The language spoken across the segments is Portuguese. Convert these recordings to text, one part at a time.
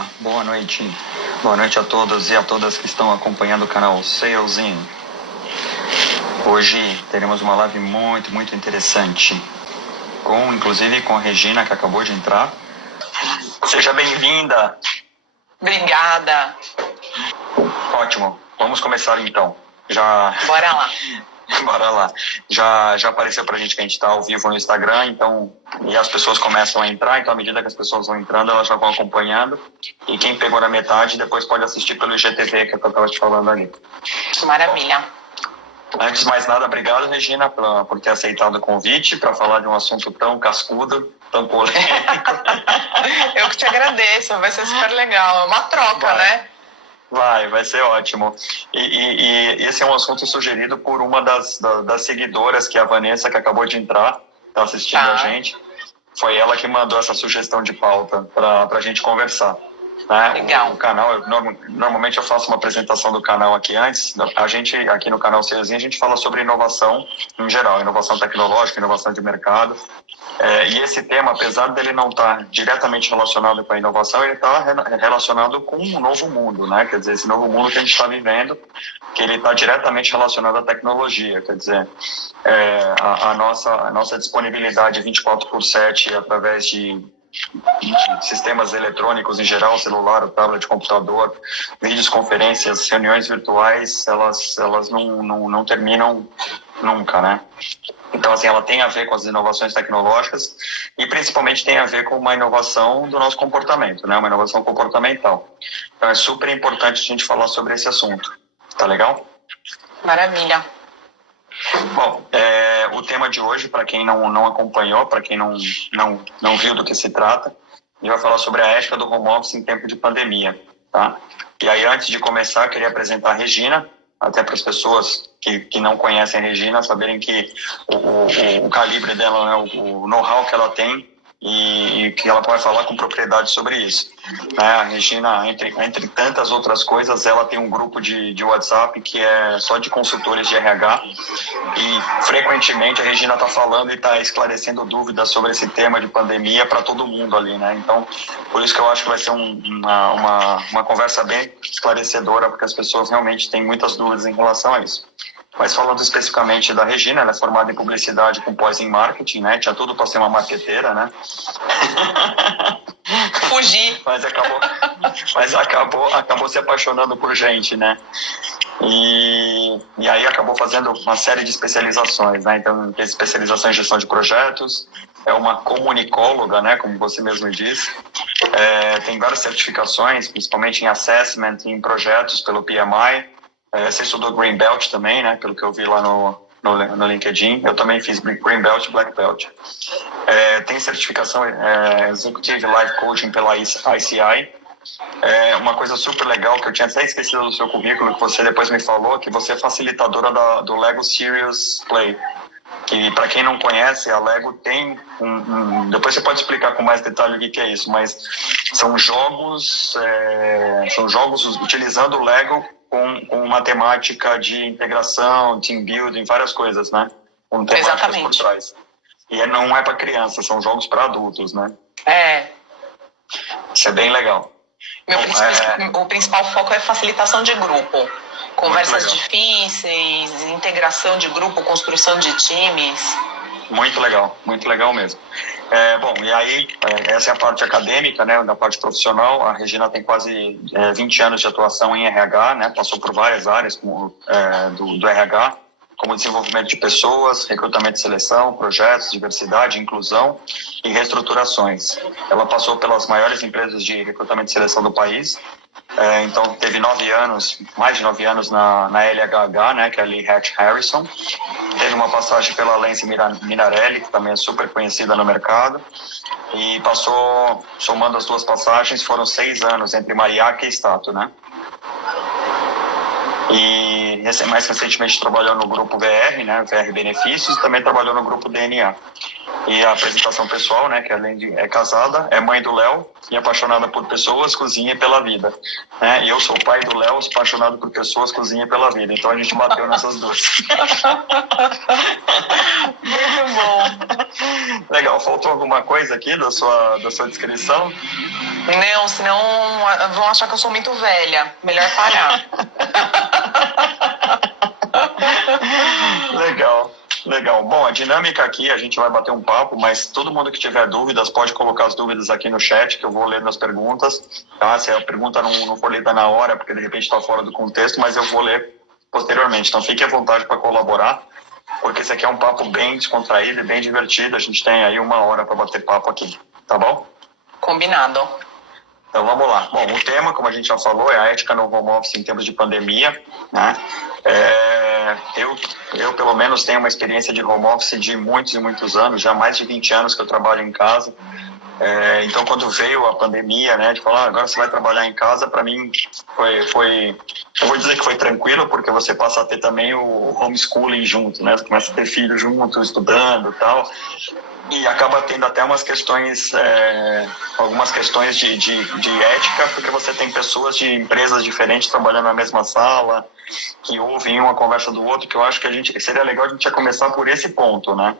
Olá, boa noite. Boa noite a todos e a todas que estão acompanhando o canal Salesin. Hoje teremos uma live muito interessante, inclusive com a Regina, que acabou de entrar. Seja bem-vinda. Obrigada. Ótimo, vamos começar então. Bora lá. Bora lá. Já apareceu pra gente que a gente tá ao vivo no Instagram, então, e as pessoas começam a entrar, então à medida que as pessoas vão entrando, elas já vão acompanhando. E quem pegou na metade, depois pode assistir pelo IGTV, que é o que eu tava te falando ali. Maravilha. Antes de mais nada, obrigado, Regina, por ter aceitado o convite para falar de um assunto tão cascudo, tão polêmico. Eu que te agradeço, vai ser super legal. É uma troca, né? Vai ser ótimo. E esse é um assunto sugerido por uma das seguidoras, que é a Vanessa, que acabou de entrar, está assistindo a gente. Foi ela que mandou essa sugestão de pauta para a gente conversar. Né? Legal. O canal, normalmente eu faço uma apresentação do canal aqui antes. A gente, aqui no canal Salesin, a gente fala sobre inovação em geral, inovação tecnológica, inovação de mercado. E esse tema, apesar dele não estar diretamente relacionado com a inovação, ele está relacionado com um novo mundo, né? Quer dizer, esse novo mundo que a gente está vivendo, que ele está diretamente relacionado à tecnologia. Quer dizer, a nossa disponibilidade 24/7 através de sistemas eletrônicos em geral, celular, tablet, computador, vídeos, conferências, reuniões virtuais, elas não terminam nunca, né? Então, assim, ela tem a ver com as inovações tecnológicas e principalmente tem a ver com uma inovação do nosso comportamento, né? Uma inovação comportamental. Então, é super importante a gente falar sobre esse assunto. Tá legal? Maravilha. Bom, o tema de hoje, para quem não acompanhou, para quem não viu do que se trata, a gente vai falar sobre a ética do home office em tempo de pandemia, tá? E aí, antes de começar, eu queria apresentar a Regina, até para as pessoas que não conhecem a Regina, saberem que o calibre dela, né, o know-how que ela tem e que ela pode falar com propriedade sobre isso. A Regina, entre tantas outras coisas, ela tem um grupo de WhatsApp que é só de consultores de RH e frequentemente a Regina está falando e está esclarecendo dúvidas sobre esse tema de pandemia para todo mundo ali, né? Então, por isso que eu acho que vai ser uma conversa bem esclarecedora, porque as pessoas realmente têm muitas dúvidas em relação a isso. Mas falando especificamente da Regina, ela é formada em publicidade com pós em marketing, né? Tinha tudo para ser uma marqueteira, né? Fugi. Mas acabou se apaixonando por gente, né? E aí acabou fazendo uma série de especializações, né? Então, tem especialização em gestão de projetos, é uma comunicóloga, né? Como você mesmo disse. Tem várias certificações, principalmente em assessment, em projetos pelo PMI. Você estudou Green Belt também, né? Pelo que eu vi lá no LinkedIn. Eu também fiz Green Belt e Black Belt. Tem certificação Executive Life Coaching pela ICI. Uma coisa super legal que eu tinha até esquecido do seu currículo, que você depois me falou, que você é facilitadora do Lego Serious Play. Que, para quem não conhece, a Lego tem depois você pode explicar com mais detalhe o que é isso, mas são jogos utilizando o Lego com uma temática de integração, team building, várias coisas, né? Com temáticas por trás. E não é para crianças, são jogos para adultos, né? Isso é bem legal. O principal foco é facilitação de grupo. Conversas difíceis, integração de grupo, construção de times. Muito legal mesmo. Bom, e aí, essa é a parte acadêmica, né, da parte profissional. A Regina tem quase 20 anos de atuação em RH, né, passou por várias áreas do RH, como desenvolvimento de pessoas, recrutamento e seleção, projetos, diversidade, inclusão e reestruturações. Ela passou pelas maiores empresas de recrutamento e seleção do país. Então, teve mais de 9 anos na LHH, né, que é a Lee Hatch Harrison. Teve uma passagem pela Lance Minarelli, que também é super conhecida no mercado. E passou, somando as duas passagens, foram 6 anos entre Mariaca e Stato, né? E mais recentemente trabalhou no grupo VR, né, VR Benefícios, e também trabalhou no grupo DNA. E a apresentação pessoal, né, que além de casada, é mãe do Léo e apaixonada por pessoas, cozinha e pela vida. Né? E eu sou o pai do Léo, apaixonado por pessoas, cozinha e pela vida. Então a gente bateu nessas duas. Muito bom. Legal, faltou alguma coisa aqui da sua descrição? Não, senão vão achar que eu sou muito velha. Melhor parar. Legal. Bom, a dinâmica aqui, a gente vai bater um papo, mas todo mundo que tiver dúvidas pode colocar as dúvidas aqui no chat, que eu vou ler nas perguntas, tá? Se a pergunta não for lida na hora, porque de repente está fora do contexto, mas eu vou ler posteriormente. Então fique à vontade para colaborar, porque esse aqui é um papo bem descontraído e bem divertido. A gente tem aí 1 hora para bater papo aqui, tá bom? Combinado. Então vamos lá. Bom, o tema, como a gente já falou, é a ética no home office em tempos de pandemia, né? Eu pelo menos tenho uma experiência de home office de muitos e muitos anos, já mais de 20 anos que eu trabalho em casa. Então quando veio a pandemia, né, de falar, agora você vai trabalhar em casa, para mim foi, eu vou dizer que foi tranquilo, porque você passa a ter também o homeschooling junto, né? Você começa a ter filho junto, estudando e tal. E acaba tendo até algumas questões de ética, porque você tem pessoas de empresas diferentes trabalhando na mesma sala, que ouvem uma conversa do outro, que eu acho que seria legal a gente já começar por esse ponto, né?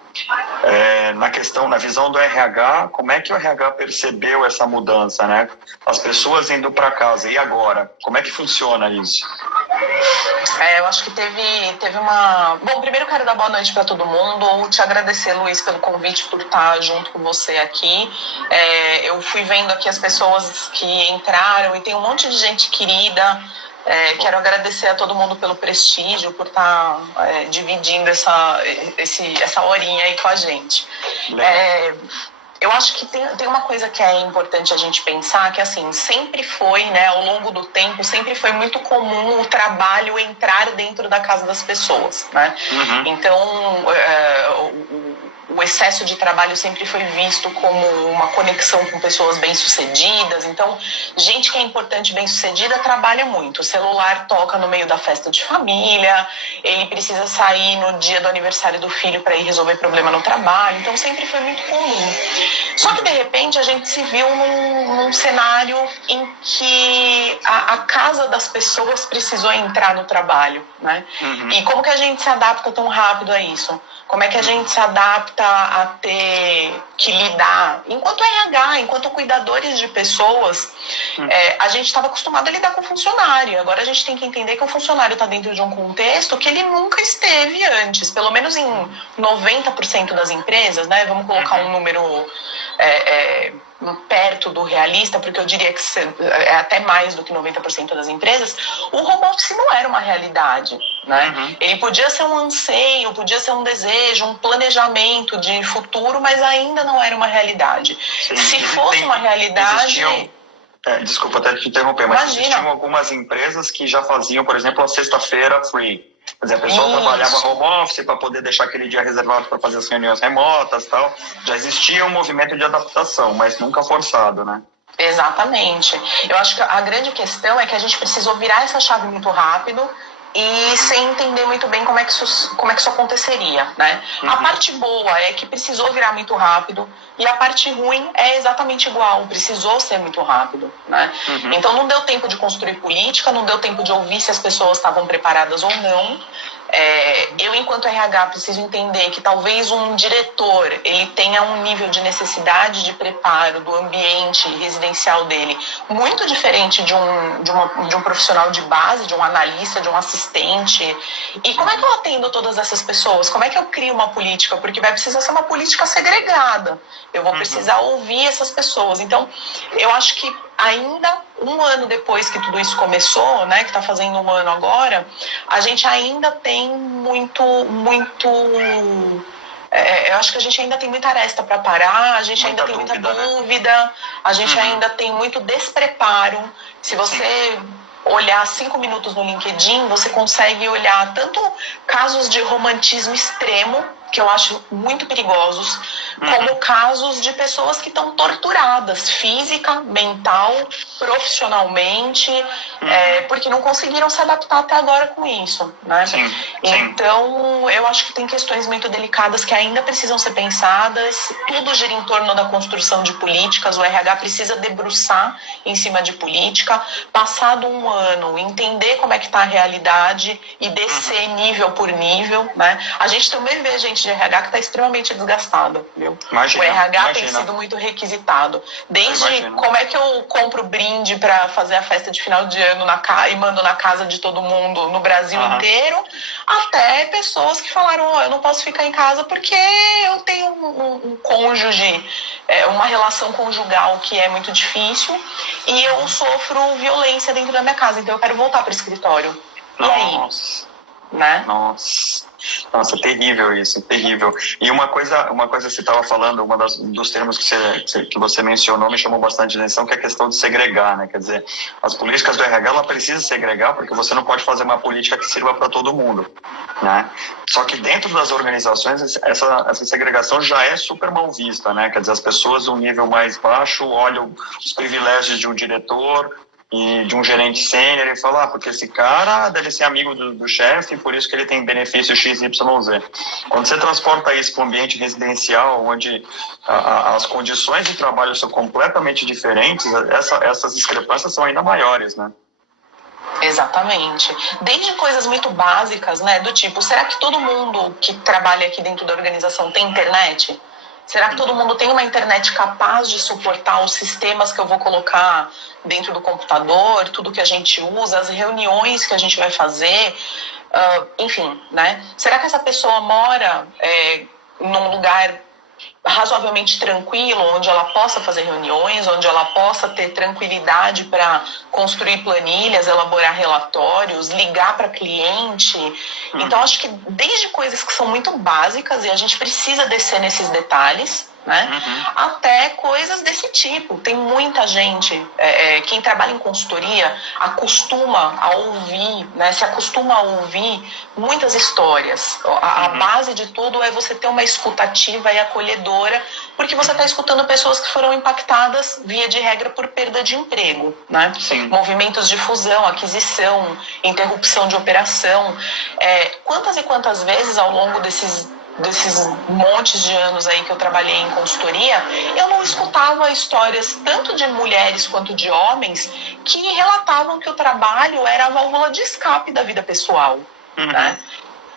Na visão do RH, como é que o RH percebeu essa mudança, né? As pessoas indo para casa, e agora? Como é que funciona isso? Eu acho que teve uma... Bom, primeiro eu quero dar boa noite para todo mundo, te agradecer, Luiz, pelo convite, por estar junto com você aqui. Eu fui vendo aqui as pessoas que entraram e tem um monte de gente querida. Quero agradecer a todo mundo pelo prestígio, por estar dividindo essa horinha aí com a gente. Eu acho que tem uma coisa que é importante a gente pensar, que assim, sempre foi, né, ao longo do tempo, sempre foi muito comum o trabalho entrar dentro da casa das pessoas, né? Uhum. Então, o excesso de trabalho sempre foi visto como uma conexão com pessoas bem-sucedidas. Então, gente que é importante, bem-sucedida, trabalha muito. O celular toca no meio da festa de família, ele precisa sair no dia do aniversário do filho para ir resolver problema no trabalho. Então, sempre foi muito comum. Só que, de repente, a gente se viu num cenário em que a casa das pessoas precisou entrar no trabalho, né? Uhum. E como que a gente se adapta tão rápido a isso? Como é que a gente se adapta a ter que lidar, enquanto RH, enquanto cuidadores de pessoas, a gente estava acostumado a lidar com o funcionário. Agora a gente tem que entender que o funcionário está dentro de um contexto que ele nunca esteve antes, pelo menos em 90% das empresas, né? Vamos colocar um número perto do realista, porque eu diria que é até mais do que 90% das empresas, o home office não era uma realidade, né? Uhum. Ele podia ser um anseio, podia ser um desejo, um planejamento de futuro, mas ainda não era uma realidade. Sim, se fosse uma realidade... Desculpa até te interromper, mas existiam algumas empresas que já faziam, por exemplo, a sexta-feira free. Quer dizer, a pessoa trabalhava home office para poder deixar aquele dia reservado para fazer as reuniões remotas e tal. Já existia um movimento de adaptação, mas nunca forçado, né? Exatamente. Eu acho que a grande questão é que a gente precisou virar essa chave muito rápido e sem entender muito bem como é que isso aconteceria, né? Uhum. A parte boa é que precisou virar muito rápido e a parte ruim é exatamente igual, precisou ser muito rápido, né? Uhum. Então não deu tempo de construir política, não deu tempo de ouvir se as pessoas estavam preparadas ou não. Eu, enquanto RH, preciso entender que talvez um diretor ele tenha um nível de necessidade de preparo do ambiente residencial dele muito diferente de um profissional de base, de um analista, de um assistente. E como é que eu atendo todas essas pessoas? Como é que eu crio uma política? Porque vai precisar ser uma política segregada. Eu vou precisar ouvir essas pessoas. Então, eu acho que ainda um ano depois que tudo isso começou, né, que está fazendo um ano agora, a gente ainda tem eu acho que a gente ainda tem muita aresta para parar, a gente ainda tem muita dúvida, a gente ainda tem muito despreparo. Se você olhar 5 minutos no LinkedIn, você consegue olhar tanto casos de romantismo extremo, que eu acho muito perigosos, como casos de pessoas que estão torturadas física, mental, profissionalmente, porque não conseguiram se adaptar até agora com isso, né? Sim. Então, eu acho que tem questões muito delicadas que ainda precisam ser pensadas. Tudo gira em torno da construção de políticas. O RH precisa debruçar em cima de política. Passado um ano, entender como é que está a realidade e descer nível por nível, né? A gente também vê gente gerente de RH que está extremamente desgastada, viu? Imagina, o RH tem imagina. sido muito requisitado. Desde Imagina. como é que eu compro brinde para fazer a festa de final de ano e mando na casa de todo mundo no Brasil inteiro, até pessoas que falaram, eu não posso ficar em casa porque eu tenho um cônjuge, uma relação conjugal que é muito difícil e eu sofro violência dentro da minha casa, então eu quero voltar para o escritório. E aí? Né? Nossa, terrível isso, terrível. E uma coisa que você estava falando, dos termos que você mencionou me chamou bastante atenção, que é a questão de segregar, né? Quer dizer, as políticas do RH, ela precisa segregar porque você não pode fazer uma política que sirva para todo mundo, né? Só que dentro das organizações, essa segregação já é super mal vista, né? Quer dizer, as pessoas do nível mais baixo olham os privilégios de um diretor e de um gerente sênior e falar, porque esse cara deve ser amigo do chefe, por isso que ele tem benefício XYZ. Quando você transporta isso para um ambiente residencial, onde as condições de trabalho são completamente diferentes, essas discrepâncias são ainda maiores, né? Exatamente. Desde coisas muito básicas, né, do tipo, será que todo mundo que trabalha aqui dentro da organização tem internet? Será que todo mundo tem uma internet capaz de suportar os sistemas que eu vou colocar dentro do computador, tudo que a gente usa, as reuniões que a gente vai fazer, enfim, né? Será que essa pessoa mora num lugar razoavelmente tranquilo, onde ela possa fazer reuniões, onde ela possa ter tranquilidade para construir planilhas, elaborar relatórios, ligar para cliente? Então, acho que desde coisas que são muito básicas, e a gente precisa descer nesses detalhes, né? Até coisas desse tipo. Tem muita gente, quem trabalha em consultoria acostuma a ouvir, né? Se acostuma a ouvir muitas histórias. A base de tudo é você ter uma escutativa e acolhedora, porque você está escutando pessoas que foram impactadas, via de regra, por perda de emprego, né? Sim. Movimentos de fusão, aquisição, interrupção de operação. Quantas e quantas vezes ao longo desses montes de anos aí que eu trabalhei em consultoria, eu não escutava histórias tanto de mulheres quanto de homens que relatavam que o trabalho era a válvula de escape da vida pessoal, né?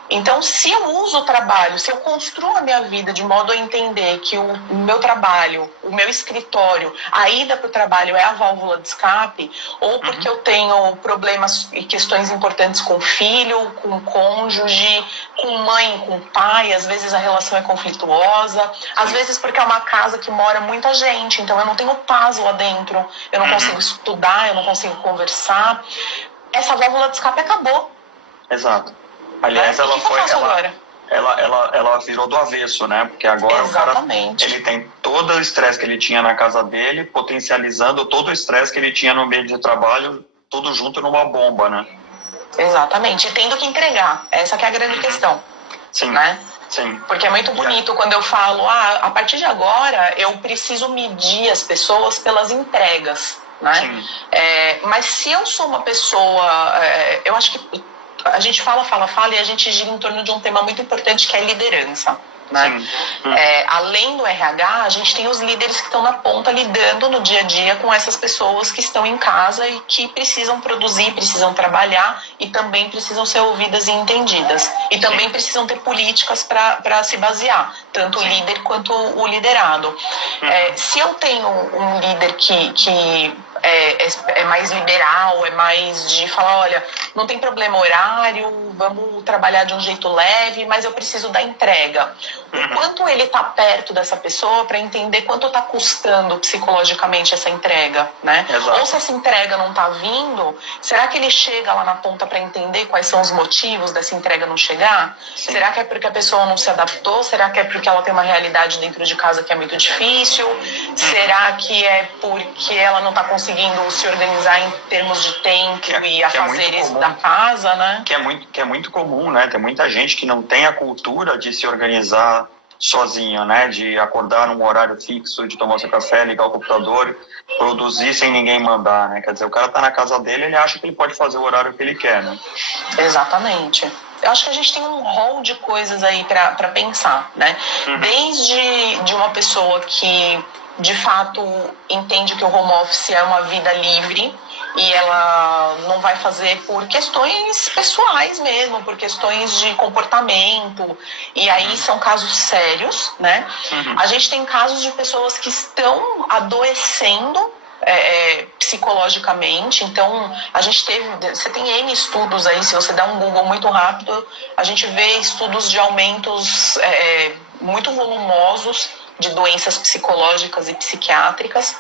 Então, se eu uso o trabalho, se eu construo a minha vida de modo a entender que o meu trabalho, o meu escritório, a ida para o trabalho é a válvula de escape, ou porque eu tenho problemas e questões importantes com filho, com cônjuge, com mãe, com pai, às vezes a relação é conflituosa, às vezes porque é uma casa que mora muita gente, então eu não tenho paz lá dentro, eu não consigo estudar, eu não consigo conversar, essa válvula de escape acabou. Exato. Aliás, ela virou do avesso, né? Porque agora Exatamente. o cara, ele tem todo o estresse que ele tinha na casa dele, potencializando todo o estresse que ele tinha no ambiente de trabalho, tudo junto numa bomba, né? Exatamente. E tendo que entregar. Essa que é a grande questão. Sim. Né? Sim. Porque é muito bonito quando eu falo, a partir de agora eu preciso medir as pessoas pelas entregas, né? Sim. Mas se eu sou uma pessoa, eu acho que a gente fala e a gente gira em torno de um tema muito importante que é liderança, né? Além do RH, a gente tem os líderes que estão na ponta lidando no dia a dia com essas pessoas que estão em casa e que precisam produzir, precisam trabalhar e também precisam ser ouvidas e entendidas. E também precisam ter políticas para se basear, tanto o líder quanto o liderado. Se eu tenho um líder que é mais liberal, é mais de falar, olha, não tem problema horário, vamos trabalhar de um jeito leve, mas eu preciso da entrega. O quanto ele está perto dessa pessoa para entender quanto está custando psicologicamente essa entrega, né? Exato. Ou se essa entrega não está vindo, será que ele chega lá na ponta para entender quais são os motivos dessa entrega não chegar? Sim. Será que é porque a pessoa não se adaptou? Será que é porque ela tem uma realidade dentro de casa que é muito difícil? Será que é porque ela não está conseguindo se organizar em termos de tempo e afazeres da casa, né? Que é muito comum, né? Tem muita gente que não tem a cultura de se organizar sozinho, né? De acordar num horário fixo, de tomar seu café, ligar o computador, produzir sem ninguém mandar, né? Quer dizer, o cara tá na casa dele, ele acha que ele pode fazer o horário que ele quer, né? Exatamente. Eu acho que a gente tem um rol de coisas aí para pensar, né? Desde de uma pessoa que de fato entende que o home office é uma vida livre e ela não vai fazer por questões pessoais mesmo, por questões de comportamento, e aí são casos sérios, né? A gente tem casos de pessoas que estão adoecendo psicologicamente. Então você tem N estudos aí, se você dá um Google muito rápido, a gente vê estudos de aumentos muito volumosos de doenças psicológicas e psiquiátricas.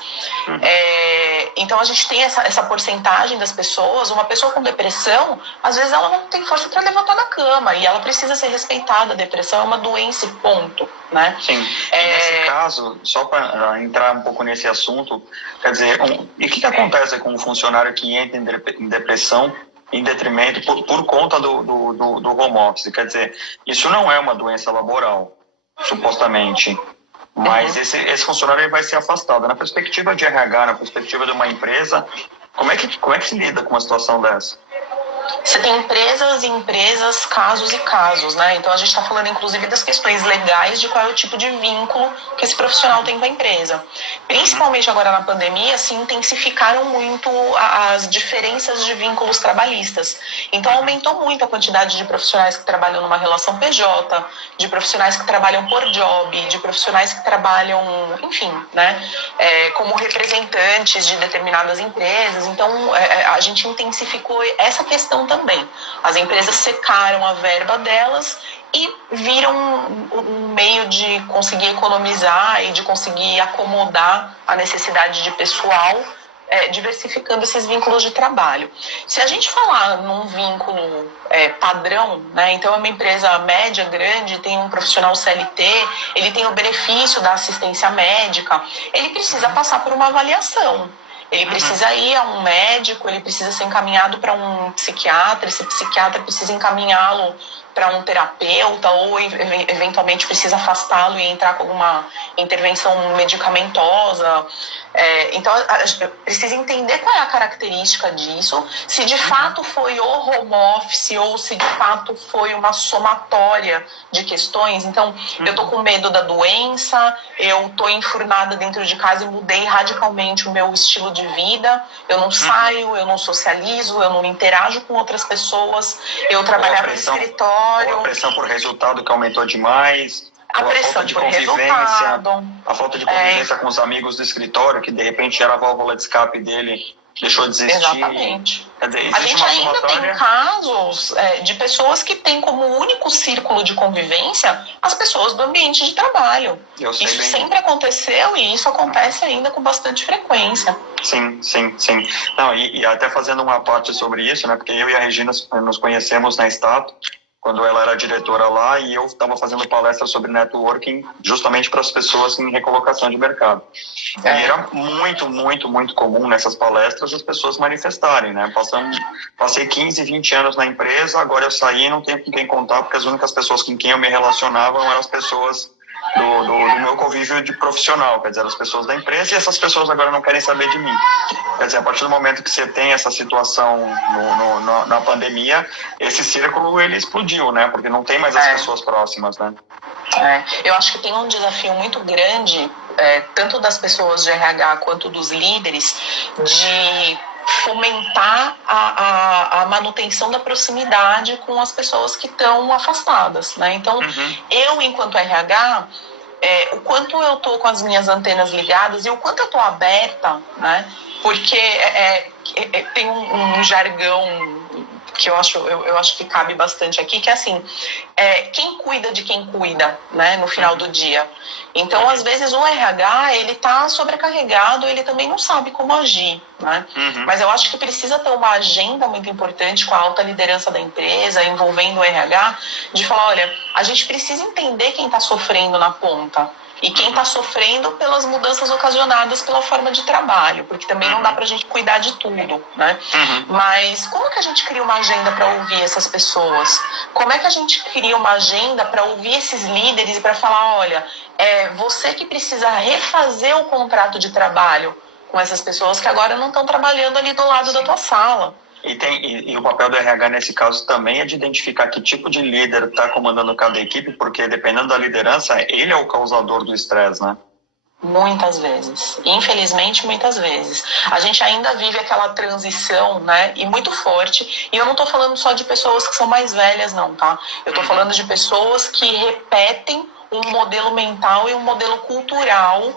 Então a gente tem essa porcentagem das pessoas. Uma pessoa com depressão, às vezes ela não tem força para levantar da cama e ela precisa ser respeitada. A depressão é uma doença, ponto, né? Sim. E nesse caso, só para entrar um pouco nesse assunto, quer dizer, e o que acontece com um funcionário que entra em depressão em detrimento por conta do home office? Quer dizer, isso não é uma doença laboral, supostamente. Mas esse funcionário ele vai ser afastado. Na perspectiva de RH, na perspectiva de uma empresa, como é que se lida com uma situação dessa? Você tem empresas e empresas, casos e casos, né? Então a gente está falando inclusive das questões legais de qual é o tipo de vínculo que esse profissional tem com a empresa. Principalmente agora na pandemia, se intensificaram muito as diferenças de vínculos trabalhistas. Então aumentou muito a quantidade de profissionais que trabalham numa relação PJ, de profissionais que trabalham por job, de profissionais que trabalham, enfim, né? Como representantes de determinadas empresas. Então a gente intensificou essa questão também. As empresas secaram a verba delas e viram um meio de conseguir economizar e de conseguir acomodar a necessidade de pessoal, diversificando esses vínculos de trabalho. Se a gente falar num vínculo padrão, né, então é uma empresa média, grande, tem um profissional CLT, ele tem o benefício da assistência médica, ele precisa passar por uma avaliação. Ele precisa ir a um médico, ele precisa ser encaminhado para um psiquiatra, esse psiquiatra precisa encaminhá-lo para um terapeuta ou eventualmente precisa afastá-lo e entrar com alguma intervenção medicamentosa. Então, a gente precisa entender qual é a característica disso, se de fato foi o home office ou se de fato foi uma somatória de questões. Então, eu estou com medo da doença, eu estou enfurnada dentro de casa e mudei radicalmente o meu estilo de vida, eu não saio, eu não socializo, eu não interajo com outras pessoas, eu trabalhava no escritório. Ou a pressão por resultado que aumentou demais, a pressão por resultado, a falta de convivência com os amigos do escritório, que de repente era a válvula de escape dele, deixou de existir. Exatamente. Quer dizer, a gente ainda tem casos de pessoas que têm como único círculo de convivência as pessoas do ambiente de trabalho. Isso sempre aconteceu e isso acontece ainda com bastante frequência. Sim. Não, e até fazendo uma parte sobre isso, né, porque eu e a Regina nos conhecemos na Stato, quando ela era diretora lá, e eu estava fazendo palestra sobre networking justamente para as pessoas em recolocação de mercado. E era muito comum nessas palestras as pessoas manifestarem, né? Passei 15, 20 anos na empresa, agora eu saí e não tenho com quem contar, porque as únicas pessoas com quem eu me relacionava eram as pessoas do meu convívio de profissional, quer dizer, as pessoas da empresa, e essas pessoas agora não querem saber de mim. Quer dizer, a partir do momento que você tem essa situação na pandemia, esse círculo ele explodiu, né? Porque não tem mais as pessoas próximas, né? Eu acho que tem um desafio muito grande, tanto das pessoas de RH quanto dos líderes, de fomentar a manutenção da proximidade com as pessoas que estão afastadas, né? Então, eu, enquanto RH, o quanto eu estou com as minhas antenas ligadas e o quanto eu estou aberta, né? Porque tem um jargão que eu acho que cabe bastante aqui, que é assim, quem cuida de quem cuida, né, no final do dia. Então, às vezes, o RH, ele tá sobrecarregado, ele também não sabe como agir, né? Mas eu acho que precisa ter uma agenda muito importante com a alta liderança da empresa, envolvendo o RH, de falar, olha, a gente precisa entender quem está sofrendo na ponta. E quem está sofrendo pelas mudanças ocasionadas pela forma de trabalho, porque também não dá para a gente cuidar de tudo, né? Mas como que a gente cria uma agenda para ouvir essas pessoas? Como é que a gente cria uma agenda para ouvir esses líderes e para falar, olha, você que precisa refazer o contrato de trabalho com essas pessoas que agora não estão trabalhando ali do lado da tua sala. E o papel do RH nesse caso também é de identificar que tipo de líder está comandando cada equipe, porque dependendo da liderança, ele é o causador do estresse, né? Muitas vezes. Infelizmente, muitas vezes. A gente ainda vive aquela transição, né? E muito forte. E eu não tô falando só de pessoas que são mais velhas, não, tá? Eu tô falando de pessoas que repetem um modelo mental e um modelo cultural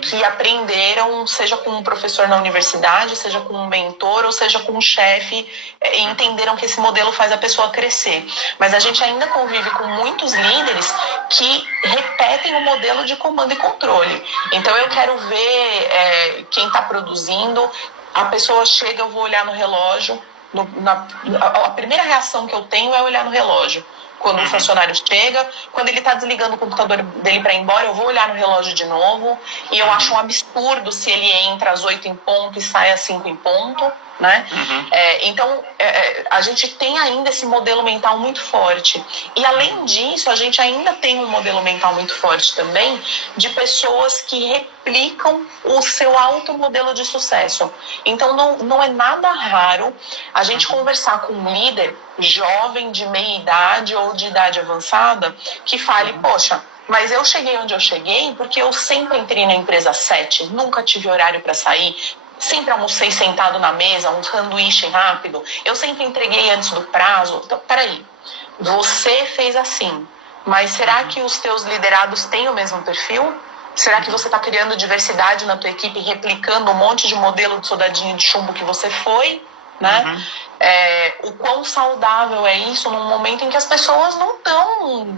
que aprenderam, seja com um professor na universidade, seja com um mentor, ou seja com um chefe, e entenderam que esse modelo faz a pessoa crescer. Mas a gente ainda convive com muitos líderes que repetem o modelo de comando e controle. Então eu quero ver quem está produzindo, a pessoa chega, eu vou olhar no relógio, a primeira reação que eu tenho é olhar no relógio. Quando o funcionário chega, quando ele está desligando o computador dele para ir embora, eu vou olhar no relógio de novo. E eu acho um absurdo se ele entra às 8 em ponto e sai às 5 em ponto, né? Então, a gente tem ainda esse modelo mental muito forte. E, além disso, a gente ainda tem um modelo mental muito forte também de pessoas que replicam o seu alto modelo de sucesso. Então, não é nada raro a gente conversar com um líder jovem, de meia idade ou de idade avançada, que fale, poxa, mas eu cheguei onde eu cheguei porque eu sempre entrei na empresa às 7, nunca tive horário para sair, sempre almocei sentado na mesa, um sanduíche rápido, eu sempre entreguei antes do prazo. Então, peraí, você fez assim, mas será que os teus liderados têm o mesmo perfil? Será que você está criando diversidade na tua equipe, replicando um monte de modelo de soldadinho de chumbo que você foi? Né? O quão saudável é isso num momento em que as pessoas não estão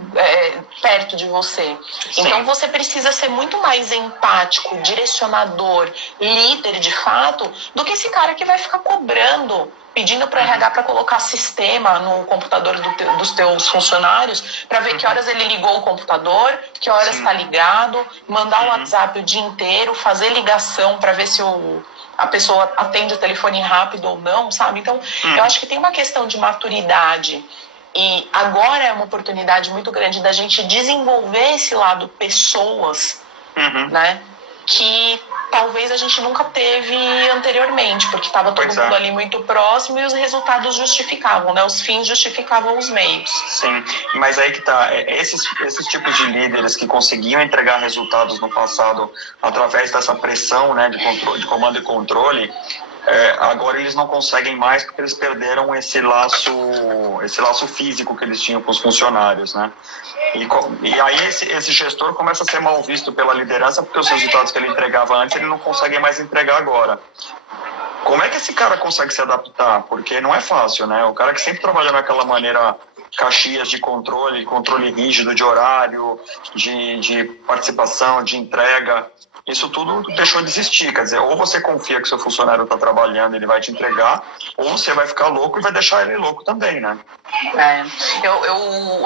perto de você. Sim. Então você precisa ser muito mais empático, direcionador, líder de fato, do que esse cara que vai ficar cobrando, pedindo para o RH para colocar sistema no computador dos teus funcionários, para ver que horas ele ligou o computador, que horas está ligado, mandar o WhatsApp o dia inteiro, fazer ligação para ver se a pessoa atende o telefone rápido ou não, sabe? Então, eu acho que tem uma questão de maturidade. E agora é uma oportunidade muito grande da gente desenvolver esse lado pessoas, né? Que talvez a gente nunca teve anteriormente, porque estava todo mundo ali muito próximo e os resultados justificavam, né? Os fins justificavam os meios. Sim, mas aí que tá, esses tipos de líderes que conseguiam entregar resultados no passado através dessa pressão, né, de comando e controle, agora eles não conseguem mais porque eles perderam esse laço físico que eles tinham com os funcionários, né? E aí esse gestor começa a ser mal visto pela liderança porque os resultados que ele entregava antes ele não consegue mais entregar agora. Como é que esse cara consegue se adaptar? Porque não é fácil, né? O cara que sempre trabalhou naquela maneira caxias de controle rígido de horário, de participação, de entrega, isso tudo deixou de existir. Quer dizer, ou você confia que seu funcionário está trabalhando, ele vai te entregar, ou você vai ficar louco e vai deixar ele louco também, né?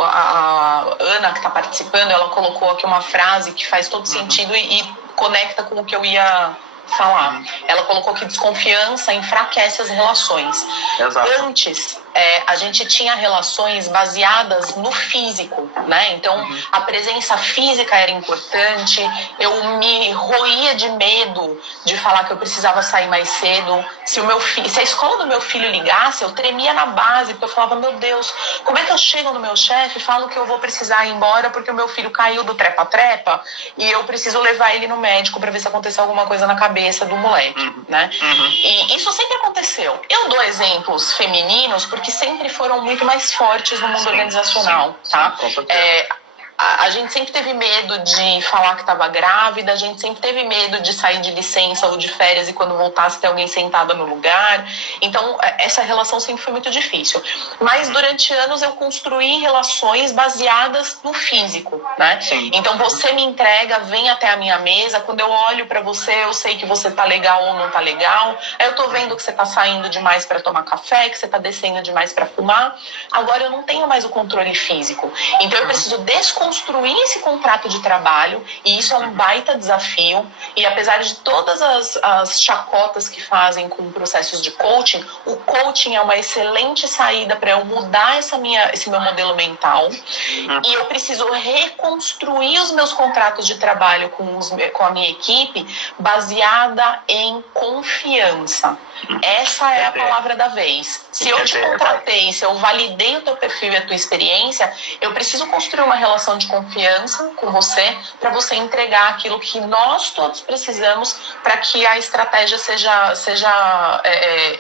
A Ana, que está participando, ela colocou aqui uma frase que faz todo sentido e conecta com o que eu ia falar. Ela colocou que desconfiança enfraquece as relações. Exato. Antes, a gente tinha relações baseadas no físico, né? Então, a presença física era importante, eu me roía de medo de falar que eu precisava sair mais cedo. Se a escola do meu filho ligasse, eu tremia na base, porque eu falava, meu Deus, como é que eu chego no meu chefe e falo que eu vou precisar ir embora porque o meu filho caiu do trepa-trepa e eu preciso levar ele no médico para ver se aconteceu alguma coisa na cabeça do moleque, né? E isso sempre aconteceu. Eu dou exemplos femininos porque sempre foram muito mais fortes no mundo organizacional, tá? A gente sempre teve medo de falar que estava grávida, a gente sempre teve medo de sair de licença ou de férias e quando voltasse ter alguém sentado no lugar. Então, essa relação sempre foi muito difícil. Mas durante anos eu construí relações baseadas no físico, né? Sim. Então, você me entrega, vem até a minha mesa, quando eu olho para você, eu sei que você tá legal ou não tá legal. Aí eu tô vendo que você tá saindo demais para tomar café, que você tá descendo demais para fumar. Agora eu não tenho mais o controle físico. Então, eu preciso desconstruir esse contrato de trabalho, e isso é um baita desafio. E apesar de todas as chacotas que fazem com processos de coaching, o coaching é uma excelente saída para eu mudar esse meu modelo mental. E eu preciso reconstruir os meus contratos de trabalho com a minha equipe baseada em confiança. Essa é a palavra da vez. Se eu te contratei, se eu validei o teu perfil e a tua experiência, eu preciso construir uma relação de confiança com você, para você entregar aquilo que nós todos precisamos para que a estratégia seja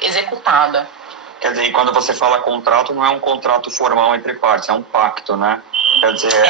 executada. Quer dizer, quando você fala contrato, não é um contrato formal entre partes, é um pacto, né? Quer dizer,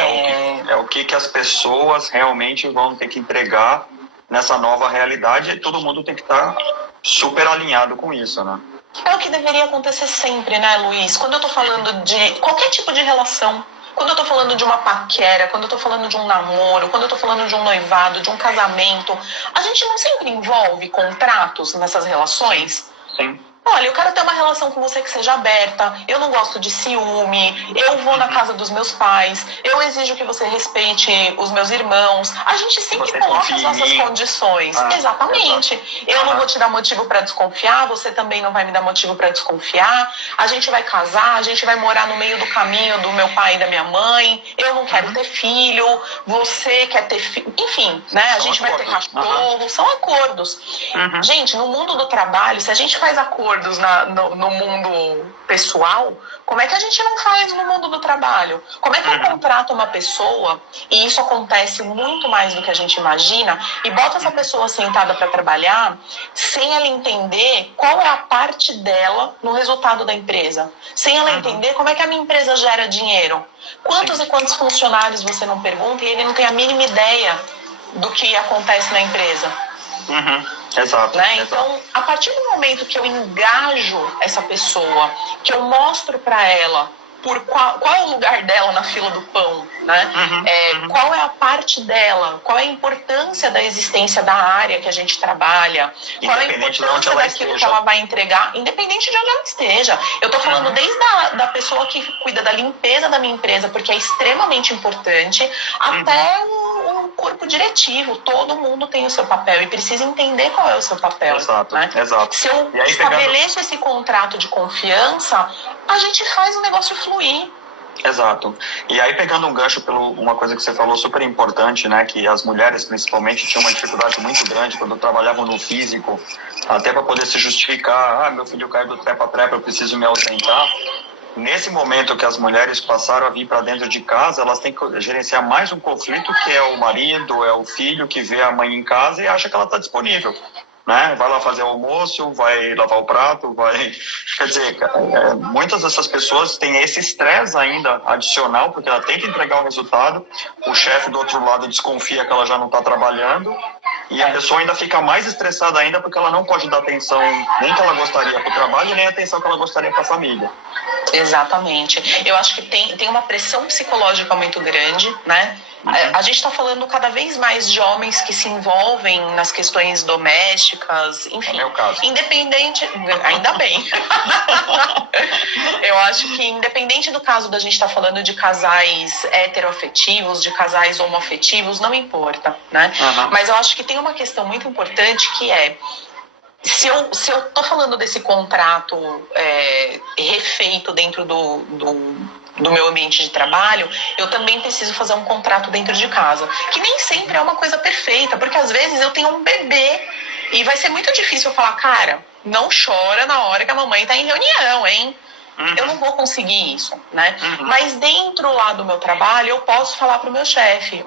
é o que as pessoas realmente vão ter que entregar nessa nova realidade, e todo mundo tem que estar super alinhado com isso, né? É o que deveria acontecer sempre, né, Luiz? Quando eu tô falando de qualquer tipo de relação, quando eu tô falando de uma paquera, quando eu tô falando de um namoro, quando eu tô falando de um noivado, de um casamento, a gente não sempre envolve contratos nessas relações? Sim. Olha, eu quero ter uma relação com você que seja aberta, eu não gosto de ciúme, eu vou na casa dos meus pais, eu exijo que você respeite os meus irmãos. A gente sempre coloca as nossas condições. Exatamente. Eu não vou te dar motivo para desconfiar, você também não vai me dar motivo para desconfiar. A gente vai casar, a gente vai morar no meio do caminho do meu pai e da minha mãe. Eu não quero ter filho, você quer ter filho. Enfim, né? A gente vai ter cachorro, são acordos. Gente, no mundo do trabalho, se a gente faz acordos no mundo pessoal, como é que a gente não faz no mundo do trabalho? Como é que eu contrato uma pessoa, e isso acontece muito mais do que a gente imagina, e bota essa pessoa sentada para trabalhar sem ela entender qual é a parte dela no resultado da empresa, sem ela entender como é que a minha empresa gera dinheiro. Quantos e quantos funcionários você não pergunta e ele não tem a mínima ideia do que acontece na empresa? Exato, né? Então, a partir do momento que eu engajo essa pessoa, que eu mostro para ela qual é o lugar dela na fila do pão, né? Qual é a parte dela, qual é a importância da existência da área que a gente trabalha, qual é a importância daquilo que ela vai entregar, independente de onde ela esteja. Eu tô falando desde da pessoa que cuida da limpeza da minha empresa, porque é extremamente importante, até o corpo diretivo. Todo mundo tem o seu papel e precisa entender qual é o seu papel. Exato, né? exato. Se eu estabeleço esse contrato de confiança, a gente faz o negócio fluir. Exato. E aí, pegando um gancho pelo uma coisa que você falou super importante, né, que as mulheres principalmente tinham uma dificuldade muito grande quando trabalhavam no físico, até para poder se justificar, meu filho caiu do trepa-trepa, eu preciso me ausentar. Nesse momento que as mulheres passaram a vir para dentro de casa, elas têm que gerenciar mais um conflito, que é o marido, é o filho que vê a mãe em casa e acha que ela está disponível, né? Vai lá fazer o almoço, vai lavar o prato, vai... Quer dizer, muitas dessas pessoas têm esse estresse ainda adicional, porque ela tem que entregar o resultado, o chefe do outro lado desconfia que ela já não está trabalhando, e a pessoa ainda fica mais estressada ainda porque ela não pode dar atenção nem que ela gostaria para o trabalho, nem a atenção que ela gostaria para a família. Exatamente. Eu acho que tem uma pressão psicológica muito grande, né? A gente está falando cada vez mais de homens que se envolvem nas questões domésticas, enfim. É o caso. Independente, ainda bem. Eu acho que independente do caso da gente estar falando de casais heteroafetivos, de casais homoafetivos, não importa, né? Mas eu acho que tem uma questão muito importante que é, se eu tô falando desse contrato refeito dentro do meu ambiente de trabalho, eu também preciso fazer um contrato dentro de casa, que nem sempre é uma coisa perfeita, porque às vezes eu tenho um bebê e vai ser muito difícil eu falar, cara, não chora na hora que a mamãe tá em reunião, hein? Eu não vou conseguir isso, né? Mas dentro lá do meu trabalho, eu posso falar pro meu chefe,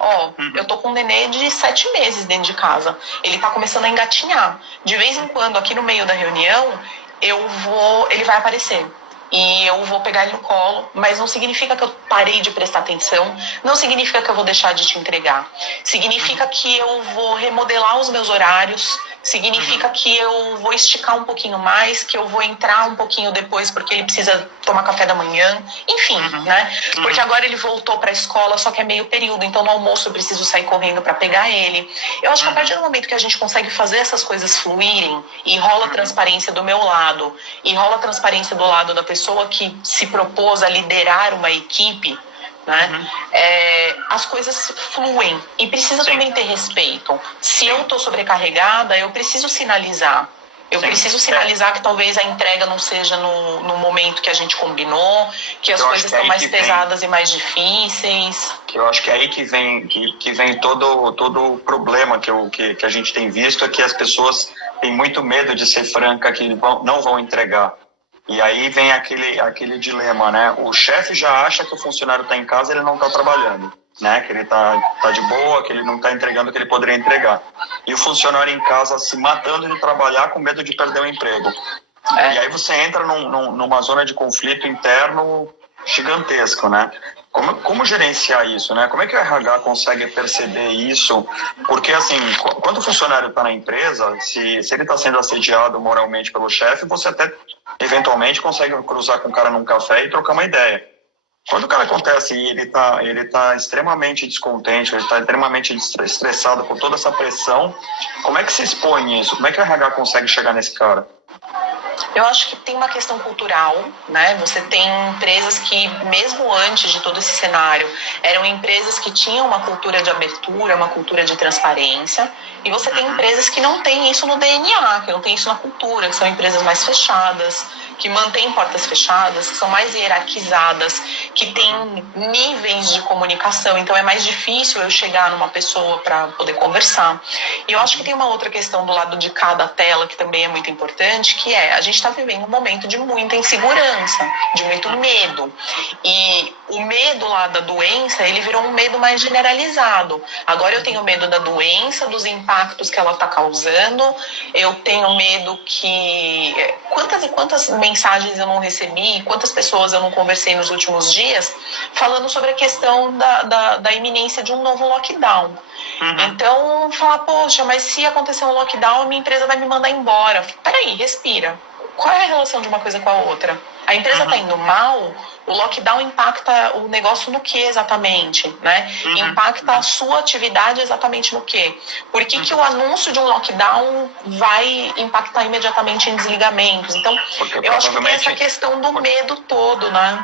eu tô com um nenê de 7 meses dentro de casa. Ele tá começando a engatinhar. De vez em quando, aqui no meio da reunião, ele vai aparecer. E eu vou pegar ele no colo, mas não significa que eu parei de prestar atenção, não significa que eu vou deixar de te entregar. Significa que eu vou remodelar os meus horários, significa que eu vou esticar um pouquinho mais, que eu vou entrar um pouquinho depois porque ele precisa tomar café da manhã, enfim, né? Porque agora ele voltou para a escola, só que é meio período, então no almoço eu preciso sair correndo para pegar ele. Eu acho que a partir do momento que a gente consegue fazer essas coisas fluírem e rola transparência do meu lado e rola transparência do lado da pessoa que se propôs a liderar uma equipe, né? As coisas fluem e precisa também ter respeito. Se eu estou sobrecarregada, eu preciso sinalizar. Eu preciso sinalizar que talvez a entrega não seja no momento que a gente combinou, que as coisas estão mais pesadas e mais difíceis. Eu acho que é aí que vem todo o problema que a gente tem visto, é que as pessoas têm muito medo de ser franca, que não vão entregar. E aí vem aquele dilema, né? O chefe já acha que o funcionário está em casa e ele não está trabalhando. né? Que ele tá de boa, que ele não está entregando o que ele poderia entregar. E o funcionário em casa se matando de trabalhar com medo de perder o emprego. E aí você entra numa zona de conflito interno gigantesco, né? Como gerenciar isso, né? Como é que o RH consegue perceber isso? Porque, assim, quando o funcionário está na empresa, se ele está sendo assediado moralmente pelo chefe, você até, eventualmente, consegue cruzar com o cara num café e trocar uma ideia. Quando o cara acontece e ele tá extremamente descontente, ele está extremamente estressado por toda essa pressão, como é que se expõe isso? Como é que o RH consegue chegar nesse cara? Eu acho que tem uma questão cultural, né? Você tem empresas que, mesmo antes de todo esse cenário, eram empresas que tinham uma cultura de abertura, uma cultura de transparência, e você tem empresas que não têm isso no DNA, que não têm isso na cultura, que são empresas mais fechadas, que mantêm portas fechadas, que são mais hierarquizadas, que têm níveis de comunicação, então é mais difícil eu chegar numa pessoa para poder conversar. E eu acho que tem uma outra questão do lado de cada tela, que também é muito importante, que é, a gente está vivendo um momento de muita insegurança, de muito medo. E o medo lá da doença, ele virou um medo mais generalizado. Agora eu tenho medo da doença, dos impactos que ela está causando, eu tenho medo que... Quantas e quantas mensagens eu não recebi, quantas pessoas eu não conversei nos últimos dias, falando sobre a questão da iminência de um novo lockdown. Então, falar, poxa, mas se acontecer um lockdown, a minha empresa vai me mandar embora. Peraí, respira. Qual é a relação de uma coisa com a outra? A empresa está indo mal, o lockdown impacta o negócio no que exatamente, né? Impacta a sua atividade exatamente no que? Por que o anúncio de um lockdown vai impactar imediatamente em desligamentos? Então, eu acho que tem essa questão do medo todo, né?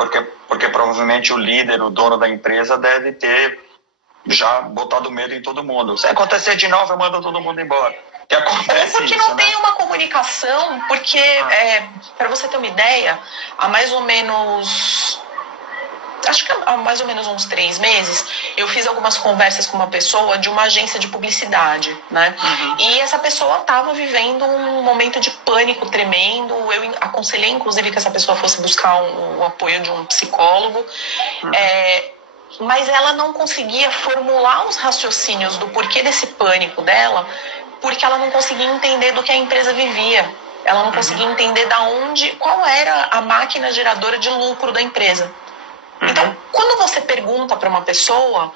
Porque provavelmente o líder, o dono da empresa deve ter já botado medo em todo mundo. Se acontecer de novo, eu mando todo mundo embora. Que acontece porque isso, não tem uma comunicação, porque, para você ter uma ideia, há mais ou menos... Acho que há mais ou menos uns 3 meses, eu fiz algumas conversas com uma pessoa de uma agência de publicidade, né? E essa pessoa estava vivendo um momento de pânico tremendo. Eu aconselhei, inclusive, que essa pessoa fosse buscar o apoio de um psicólogo. Mas ela não conseguia formular os raciocínios do porquê desse pânico dela, porque ela não conseguia entender do que a empresa vivia. Ela não conseguia entender qual era a máquina geradora de lucro da empresa. Então, quando você pergunta para uma pessoa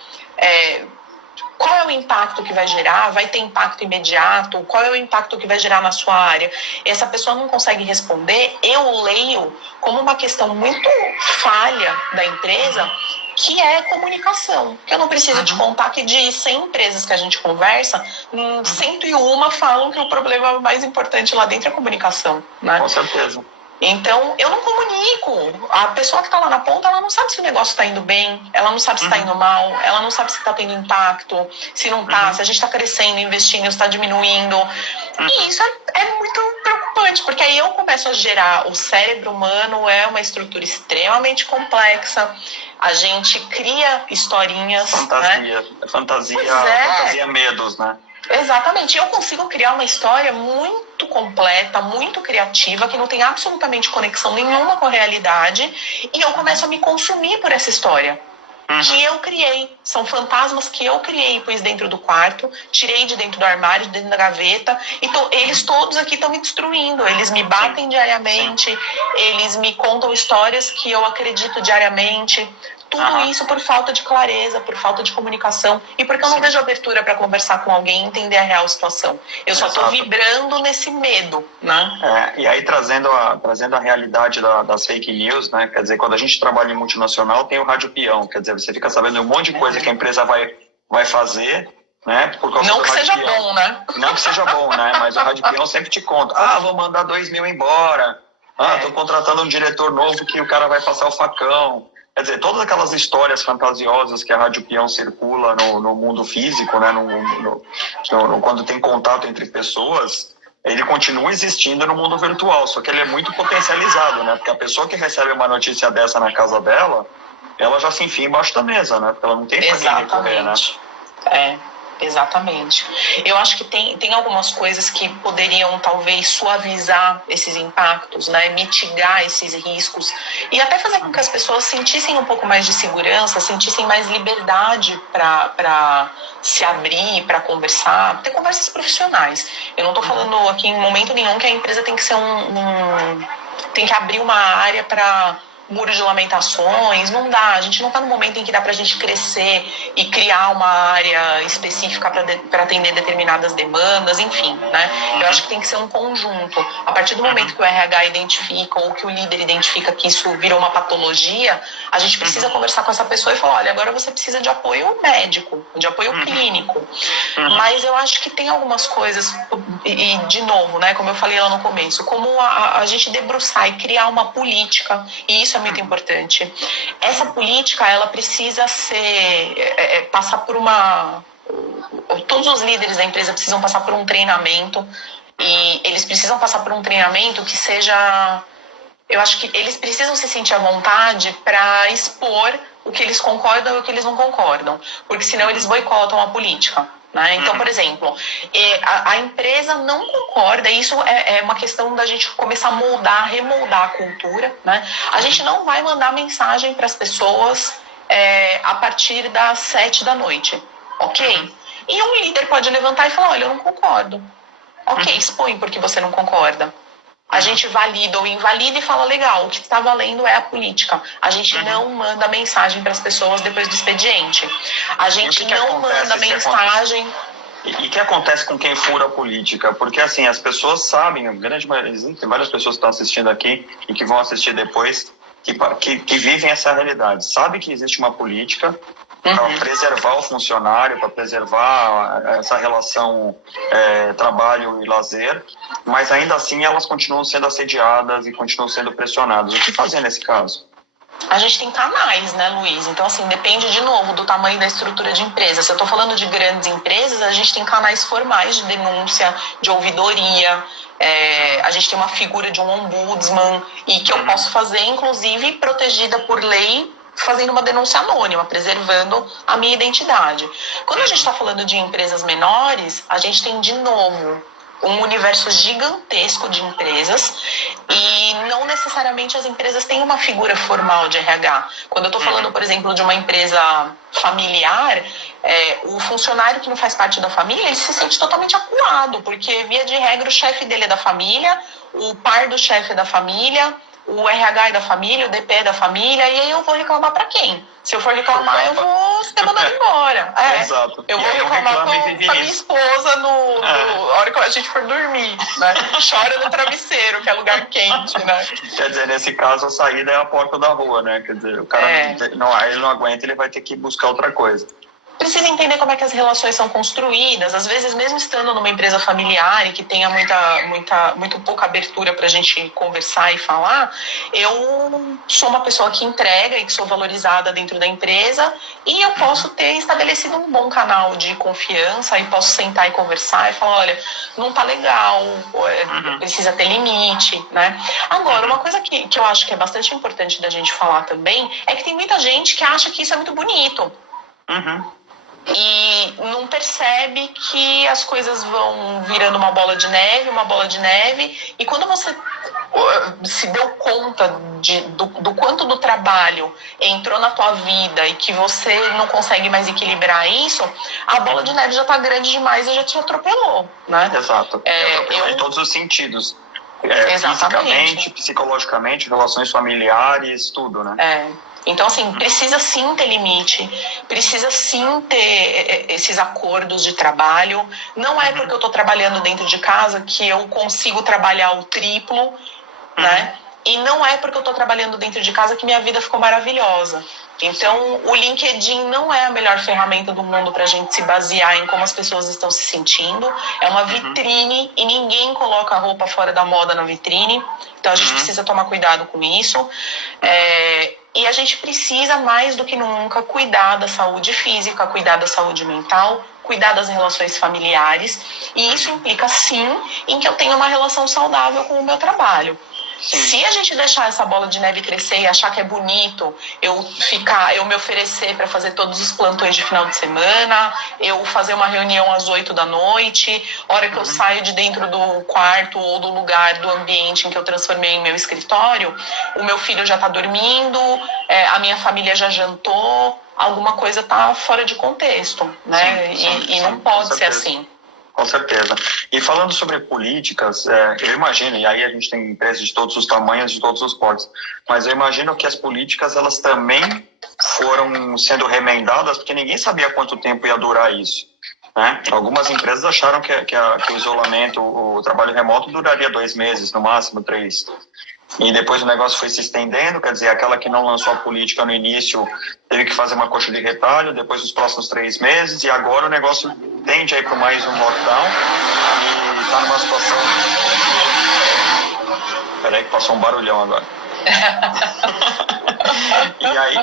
qual é o impacto que vai gerar, vai ter impacto imediato, qual é o impacto que vai gerar na sua área, e essa pessoa não consegue responder, eu leio como uma questão muito falha da empresa, que é comunicação. Que eu não preciso te contar que de 100 empresas que a gente conversa, 101 falam que o problema mais importante lá dentro é a comunicação, né? Com certeza. Então, eu não comunico. A pessoa que está lá na ponta, ela não sabe se o negócio está indo bem, ela não sabe se está indo mal, ela não sabe se está tendo impacto, se não está, se a gente está crescendo, investindo, se está diminuindo. E isso é muito preocupante, porque aí eu começo a gerar... O cérebro humano é uma estrutura extremamente complexa. A gente cria historinhas... Fantasia, medos, né? Exatamente. Eu consigo criar uma história muito completa, muito criativa, que não tem absolutamente conexão nenhuma com a realidade, e eu começo a me consumir por essa história que eu criei. São fantasmas que eu criei, pus dentro do quarto, tirei de dentro do armário, de dentro da gaveta. Então, eles todos aqui estão me destruindo. Eles me batem diariamente, eles me contam histórias que eu acredito diariamente. Tudo isso por falta de clareza, por falta de comunicação, e porque eu não vejo abertura para conversar com alguém e entender a real situação. Eu só estou vibrando nesse medo, né? E aí trazendo a realidade das fake news, né? Quer dizer, quando a gente trabalha em multinacional, tem o rádio peão. Quer dizer, você fica sabendo um monte de coisa que a empresa vai fazer, né? Por causa não do que seja peão. Bom, né? Não que seja bom, né? Mas o rádio peão sempre te conta. Vou mandar 2.000 embora. Tô contratando um diretor novo que o cara vai passar o facão. Quer dizer, todas aquelas histórias fantasiosas que a Rádio Peão circula no mundo físico, né, quando tem contato entre pessoas, ele continua existindo no mundo virtual, só que ele é muito potencializado, né? Porque a pessoa que recebe uma notícia dessa na casa dela, ela já se enfia embaixo da mesa, né? Porque ela não tem pra quem recorrer, né? Exatamente. Eu acho que tem algumas coisas que poderiam talvez suavizar esses impactos, né? Mitigar esses riscos e até fazer com que as pessoas sentissem um pouco mais de segurança, sentissem mais liberdade para se abrir, para conversar, ter conversas profissionais. Eu não estou falando aqui em momento nenhum que a empresa tem que ser tem que abrir uma área para muro de lamentações, não dá, a gente não está no momento em que dá para a gente crescer e criar uma área específica para atender determinadas demandas, enfim, né? Eu acho que tem que ser um conjunto. A partir do momento que o RH identifica ou que o líder identifica que isso virou uma patologia, a gente precisa conversar com essa pessoa e falar, olha, agora você precisa de apoio médico, de apoio clínico. Mas eu acho que tem algumas coisas, e de novo, né, como eu falei lá no começo, como a gente debruçar e criar uma política, e isso é muito importante. Essa política, ela precisa passar por todos os líderes da empresa precisam passar por um treinamento, e eles precisam passar por um treinamento que seja... Eu acho que eles precisam se sentir à vontade para expor o que eles concordam e o que eles não concordam, porque senão eles boicotam a política. Né? Então, por exemplo, a empresa não concorda, isso é uma questão da gente começar a remoldar a cultura. Né? A gente não vai mandar mensagem para as pessoas a partir das 7 da noite, ok? E um líder pode levantar e falar, olha, eu não concordo. Ok, expõe porque você não concorda. A gente valida ou invalida e fala, legal, o que está valendo é a política. A gente não manda mensagem para as pessoas depois do expediente. A gente não manda mensagem... E o que acontece com quem fura a política? Porque, assim, as pessoas sabem, tem várias pessoas que estão assistindo aqui e que vão assistir depois, que vivem essa realidade. Sabe que existe uma política para preservar o funcionário, para preservar essa relação trabalho e lazer, mas ainda assim elas continuam sendo assediadas e continuam sendo pressionadas. O que fazer nesse caso? A gente tem canais, né, Luiz? Então, assim, depende, de novo, do tamanho da estrutura de empresa. Se eu estou falando de grandes empresas, a gente tem canais formais de denúncia, de ouvidoria, a gente tem uma figura de um ombudsman, e que eu posso fazer, inclusive, protegida por lei, fazendo uma denúncia anônima, preservando a minha identidade. Quando a gente está falando de empresas menores, a gente tem, de novo, um universo gigantesco de empresas, e não necessariamente as empresas têm uma figura formal de RH. Quando eu estou falando, por exemplo, de uma empresa familiar, o funcionário que não faz parte da família, ele se sente totalmente acuado, porque, via de regra, o chefe dele é da família, o par do chefe é da família, o RH é da família, o DP é da família, e aí eu vou reclamar para quem? Se eu for reclamar, eu vou ser mandado embora. Exato. Eu vou reclamar com a minha esposa na hora que a gente for dormir, né? Chora no travesseiro, que é lugar quente, né? Quer dizer, nesse caso, a saída é a porta da rua, né? Quer dizer, o cara ele não aguenta, ele vai ter que buscar outra coisa. Precisa entender como é que as relações são construídas. Às vezes, mesmo estando numa empresa familiar e que tenha muito pouca abertura para a gente conversar e falar, eu sou uma pessoa que entrega e que sou valorizada dentro da empresa, e eu posso ter estabelecido um bom canal de confiança e posso sentar e conversar e falar, olha, não tá legal, precisa ter limite, né? Agora, uma coisa que eu acho que é bastante importante da gente falar também é que tem muita gente que acha que isso é muito bonito. E não percebe que as coisas vão virando uma bola de neve, e quando você se deu conta do quanto do trabalho entrou na tua vida e que você não consegue mais equilibrar isso, a bola de neve já está grande demais e já te atropelou, né? Exato. Em todos os sentidos. Fisicamente, psicologicamente, relações familiares, tudo, né? Então, assim, precisa sim ter limite, precisa sim ter esses acordos de trabalho. Não é porque eu estou trabalhando dentro de casa que eu consigo trabalhar o triplo, né? E não é porque eu estou trabalhando dentro de casa que minha vida ficou maravilhosa. Então, o LinkedIn não é a melhor ferramenta do mundo para a gente se basear em como as pessoas estão se sentindo. É uma vitrine e ninguém coloca a roupa fora da moda na vitrine. Então, a gente precisa tomar cuidado com isso. E a gente precisa, mais do que nunca, cuidar da saúde física, cuidar da saúde mental, cuidar das relações familiares. E isso implica, sim, em que eu tenha uma relação saudável com o meu trabalho. Se a gente deixar essa bola de neve crescer e achar que é bonito eu me oferecer para fazer todos os plantões de final de semana, eu fazer uma reunião às 8 da noite, hora que eu saio de dentro do quarto ou do lugar, do ambiente em que eu transformei em meu escritório, o meu filho já está dormindo, a minha família já jantou, alguma coisa está fora de contexto, né? E não pode ser assim. Com certeza. E falando sobre políticas, eu imagino, e aí a gente tem empresas de todos os tamanhos, de todos os portes, mas eu imagino que as políticas, elas também foram sendo remendadas, porque ninguém sabia quanto tempo ia durar isso, né? Algumas empresas acharam que o isolamento, o trabalho remoto duraria 2 meses, no máximo 3. E depois o negócio foi se estendendo, quer dizer, aquela que não lançou a política no início teve que fazer uma coxa de retalho, depois dos próximos 3 meses, e agora o negócio tende a ir para mais um lockdown e está numa situação... Peraí que passou um barulhão agora.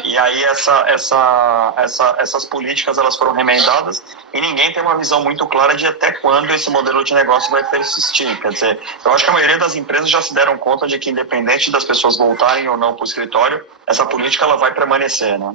E aí essas políticas, elas foram remendadas e ninguém tem uma visão muito clara de até quando esse modelo de negócio vai persistir. Quer dizer, eu acho que a maioria das empresas já se deram conta de que, independente das pessoas voltarem ou não para o escritório, essa política ela vai permanecer, né?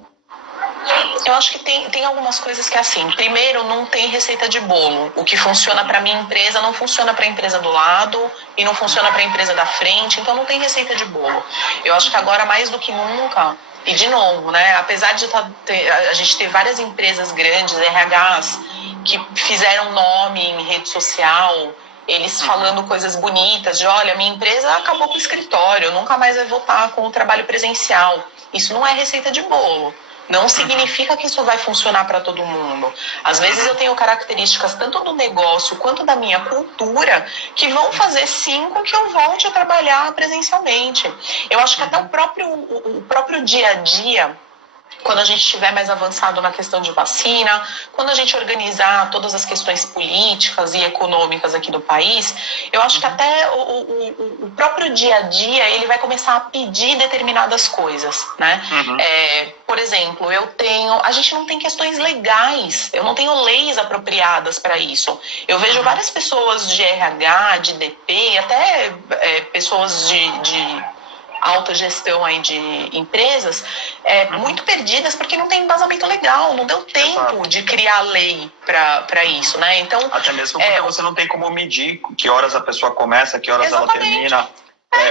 Eu acho que tem algumas coisas que, assim, primeiro, não tem receita de bolo. O que funciona para minha empresa não funciona para a empresa do lado e não funciona para a empresa da frente, então não tem receita de bolo. Eu acho que agora, mais do que nunca, e de novo, né, apesar de a gente ter várias empresas grandes, RHs, que fizeram nome em rede social, eles falando coisas bonitas, de olha, minha empresa acabou com o escritório, nunca mais vai voltar com o trabalho presencial. Isso não é receita de bolo. Não significa que isso vai funcionar para todo mundo. Às vezes eu tenho características tanto do negócio quanto da minha cultura que vão fazer sim com que eu volte a trabalhar presencialmente. Eu acho que até o próprio dia a dia, quando a gente estiver mais avançado na questão de vacina, quando a gente organizar todas as questões políticas e econômicas aqui do país, eu acho que até o próprio dia a dia ele vai começar a pedir determinadas coisas, né? Por exemplo, a gente não tem questões legais, eu não tenho leis apropriadas para isso. Eu vejo várias pessoas de RH, de DP, até pessoas de alta gestão aí de empresas, muito perdidas porque não tem embasamento legal, não deu tempo de criar lei para isso, né? Então, até mesmo porque você não tem como medir que horas a pessoa começa, que horas ela termina.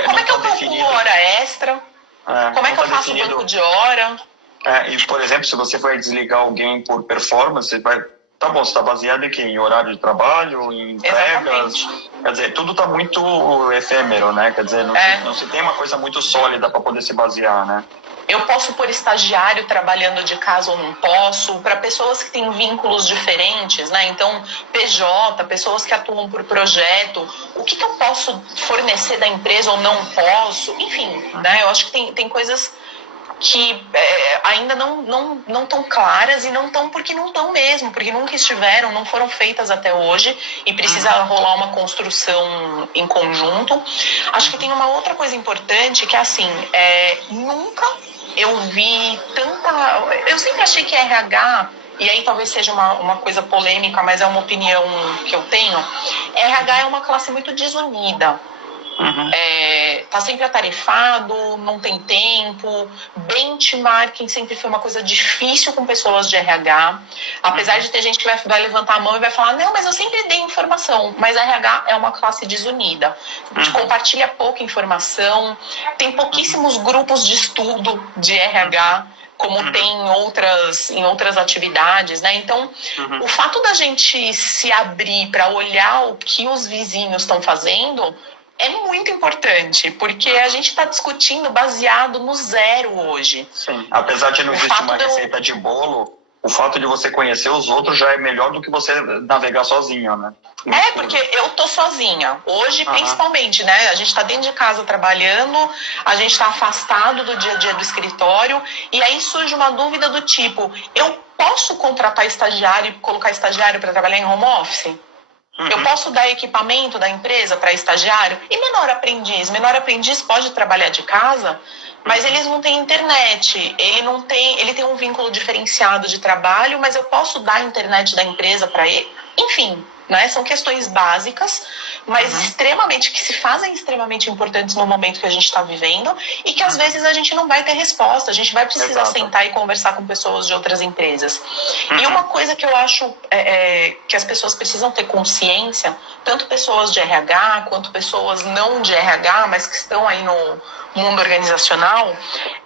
Como é que eu calculo hora extra? Como é que eu faço um banco de hora? E, por exemplo, se você vai desligar alguém por performance, você vai... Tá bom, você está baseado em quê? Em horário de trabalho, em entregas? Exatamente. Quer dizer, tudo está muito efêmero, né? Quer dizer, não se tem uma coisa muito sólida para poder se basear, né? Eu posso pôr estagiário trabalhando de casa ou não posso, para pessoas que têm vínculos diferentes, né? Então, PJ, pessoas que atuam por projeto, o que eu posso fornecer da empresa ou não posso? Enfim, né? Eu acho que tem coisas que ainda não estão claras e não estão porque não estão mesmo, porque nunca estiveram, não foram feitas até hoje e precisa rolar uma construção em conjunto. Acho que tem uma outra coisa importante que é assim, nunca eu vi tanta... Eu sempre achei que RH, e aí talvez seja uma coisa polêmica, mas é uma opinião que eu tenho, RH é uma classe muito desunida. Tá sempre atarefado, não tem tempo, benchmarking sempre foi uma coisa difícil com pessoas de RH, apesar de ter gente que vai levantar a mão e vai falar, não, mas eu sempre dei informação, mas RH é uma classe desunida, compartilha pouca informação, tem pouquíssimos grupos de estudo de RH, como tem em outras atividades, né? Então, o fato da gente se abrir para olhar o que os vizinhos estão fazendo é muito importante, porque a gente está discutindo baseado no zero hoje. Sim, apesar de não existir uma receita de bolo, o fato de você conhecer os outros já é melhor do que você navegar sozinho, né? Porque eu tô sozinha. Hoje, principalmente, né? A gente está dentro de casa trabalhando, a gente está afastado do dia a dia do escritório, e aí surge uma dúvida do tipo, eu posso contratar estagiário e colocar estagiário para trabalhar em home office? Eu posso dar equipamento da empresa para estagiário? E menor aprendiz? Menor aprendiz pode trabalhar de casa, mas eles não têm internet, ele tem um vínculo diferenciado de trabalho, mas eu posso dar a internet da empresa para ele? Enfim, né? São questões básicas, mas que se fazem extremamente importantes no momento que a gente está vivendo e que às vezes a gente não vai ter resposta, a gente vai precisar sentar e conversar com pessoas de outras empresas. E uma coisa que eu acho que as pessoas precisam ter consciência, tanto pessoas de RH quanto pessoas não de RH, mas que estão aí no mundo organizacional,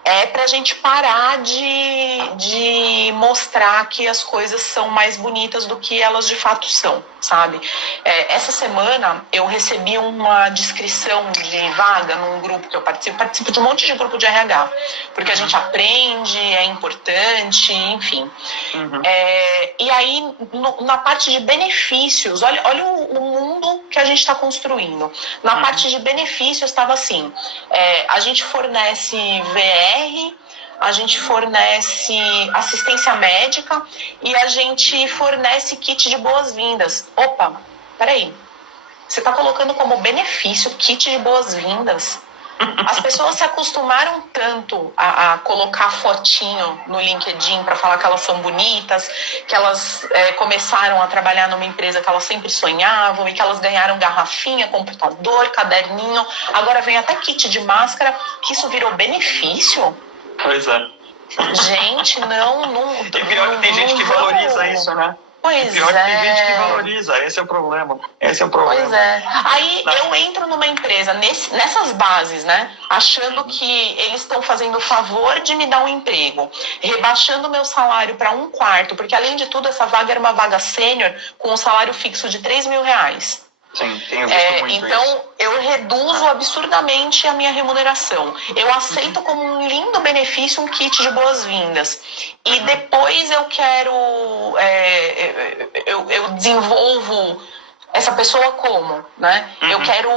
é para a gente parar de mostrar que as coisas são mais bonitas do que elas de fato são, sabe? Essa semana eu recebi uma descrição de vaga num grupo que eu participo de um monte de grupo de RH, porque a gente aprende, é importante, enfim. E aí, na parte de benefícios, olha o mundo que a gente está construindo. Na parte de benefícios estava assim, a gente fornece VR, a gente fornece assistência médica e a gente fornece kit de boas-vindas. Opa, peraí, você está colocando como benefício kit de boas-vindas? As pessoas se acostumaram tanto a colocar fotinho no LinkedIn para falar que elas são bonitas, que elas começaram a trabalhar numa empresa que elas sempre sonhavam e que elas ganharam garrafinha, computador, caderninho, agora vem até kit de máscara, que isso virou benefício? Pois é. Gente, não... E pior que tem gente que valoriza isso, né? Pois pior que tem gente que valoriza, esse é o problema. Pois é. Aí eu entro numa empresa nessas bases, né? Achando que eles estão fazendo o favor de me dar um emprego, rebaixando meu salário para 1/4, porque além de tudo, essa vaga era uma vaga sênior com um salário fixo de R$3.000. Sim, tenho visto muito então, isso. eu reduzo absurdamente a minha remuneração. Eu aceito como um lindo benefício um kit de boas-vindas. E depois eu quero... eu desenvolvo essa pessoa como, né? Eu quero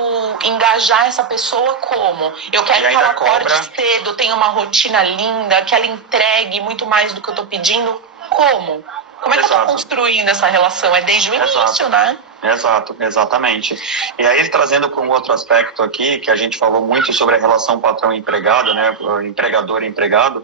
engajar essa pessoa como. Eu quero que ela acorde cedo, tenha uma rotina linda, que ela entregue muito mais do que eu estou pedindo. Como? Como é que eu estou construindo essa relação? É desde o início, né? Exato, exatamente. E aí, trazendo para um outro aspecto aqui, que a gente falou muito sobre a relação patrão-empregado, né, empregador e empregado,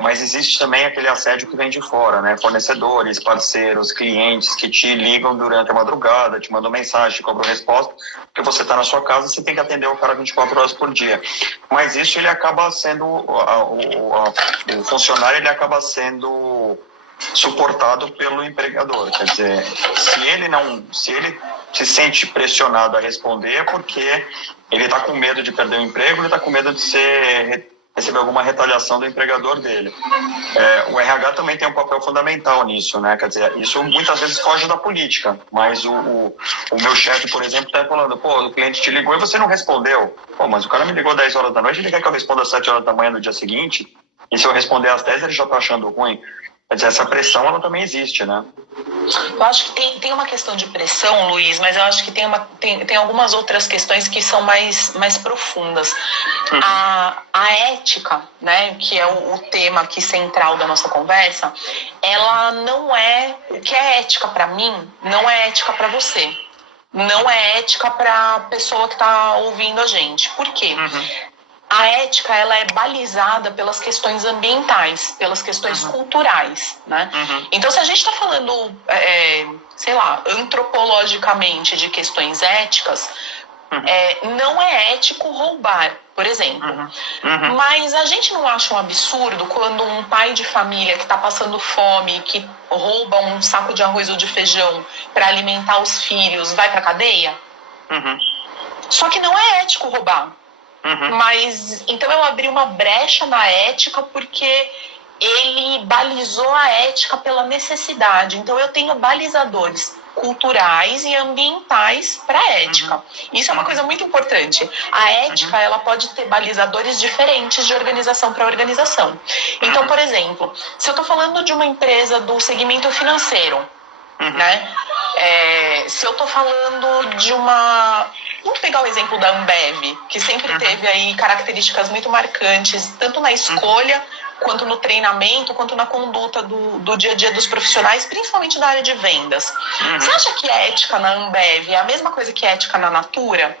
mas existe também aquele assédio que vem de fora, né, fornecedores, parceiros, clientes que te ligam durante a madrugada, te mandam mensagem, te cobram resposta, porque você está na sua casa, você tem que atender o cara 24 horas por dia. Mas isso, ele acaba sendo, o funcionário, ele acaba sendo suportado pelo empregador, quer dizer, se ele se sente pressionado a responder é porque ele está com medo de perder o emprego, ele está com medo de receber alguma retaliação do empregador dele. O RH também tem um papel fundamental nisso, né? Quer dizer, isso muitas vezes foge da política, mas o meu chefe, por exemplo, está falando, o cliente te ligou e você não respondeu. Mas o cara me ligou 10 horas da noite, ele quer que eu responda às 7 horas da manhã no dia seguinte, e se eu responder às 10, ele já está achando ruim. Quer dizer, essa pressão, ela também existe, né? Eu acho que tem uma questão de pressão, Luiz, mas eu acho que tem algumas outras questões que são mais profundas. A ética, né, que é o tema aqui central da nossa conversa, ela não é... O que é ética para mim, não é ética para você. Não é ética para a pessoa que está ouvindo a gente. Por quê? A ética, ela é balizada pelas questões ambientais, pelas questões culturais, né? Então, se a gente está falando, antropologicamente de questões éticas, não é ético roubar, por exemplo. Mas a gente não acha um absurdo quando um pai de família que está passando fome, que rouba um saco de arroz ou de feijão para alimentar os filhos, vai para a cadeia? Só que não é ético roubar. Mas, então eu abri uma brecha na ética porque ele balizou a ética pela necessidade. Então eu tenho balizadores culturais e ambientais para a ética. Isso é uma coisa muito importante. A ética, ela pode ter balizadores diferentes de organização para organização. Então, por exemplo, se eu estou falando de uma empresa do segmento financeiro, né? Se eu estou falando de uma... Vamos pegar o exemplo da Ambev, que sempre teve aí características muito marcantes, tanto na escolha, quanto no treinamento, quanto na conduta do dia a dia dos profissionais, principalmente da área de vendas. Você acha que a ética na Ambev é a mesma coisa que a ética na Natura?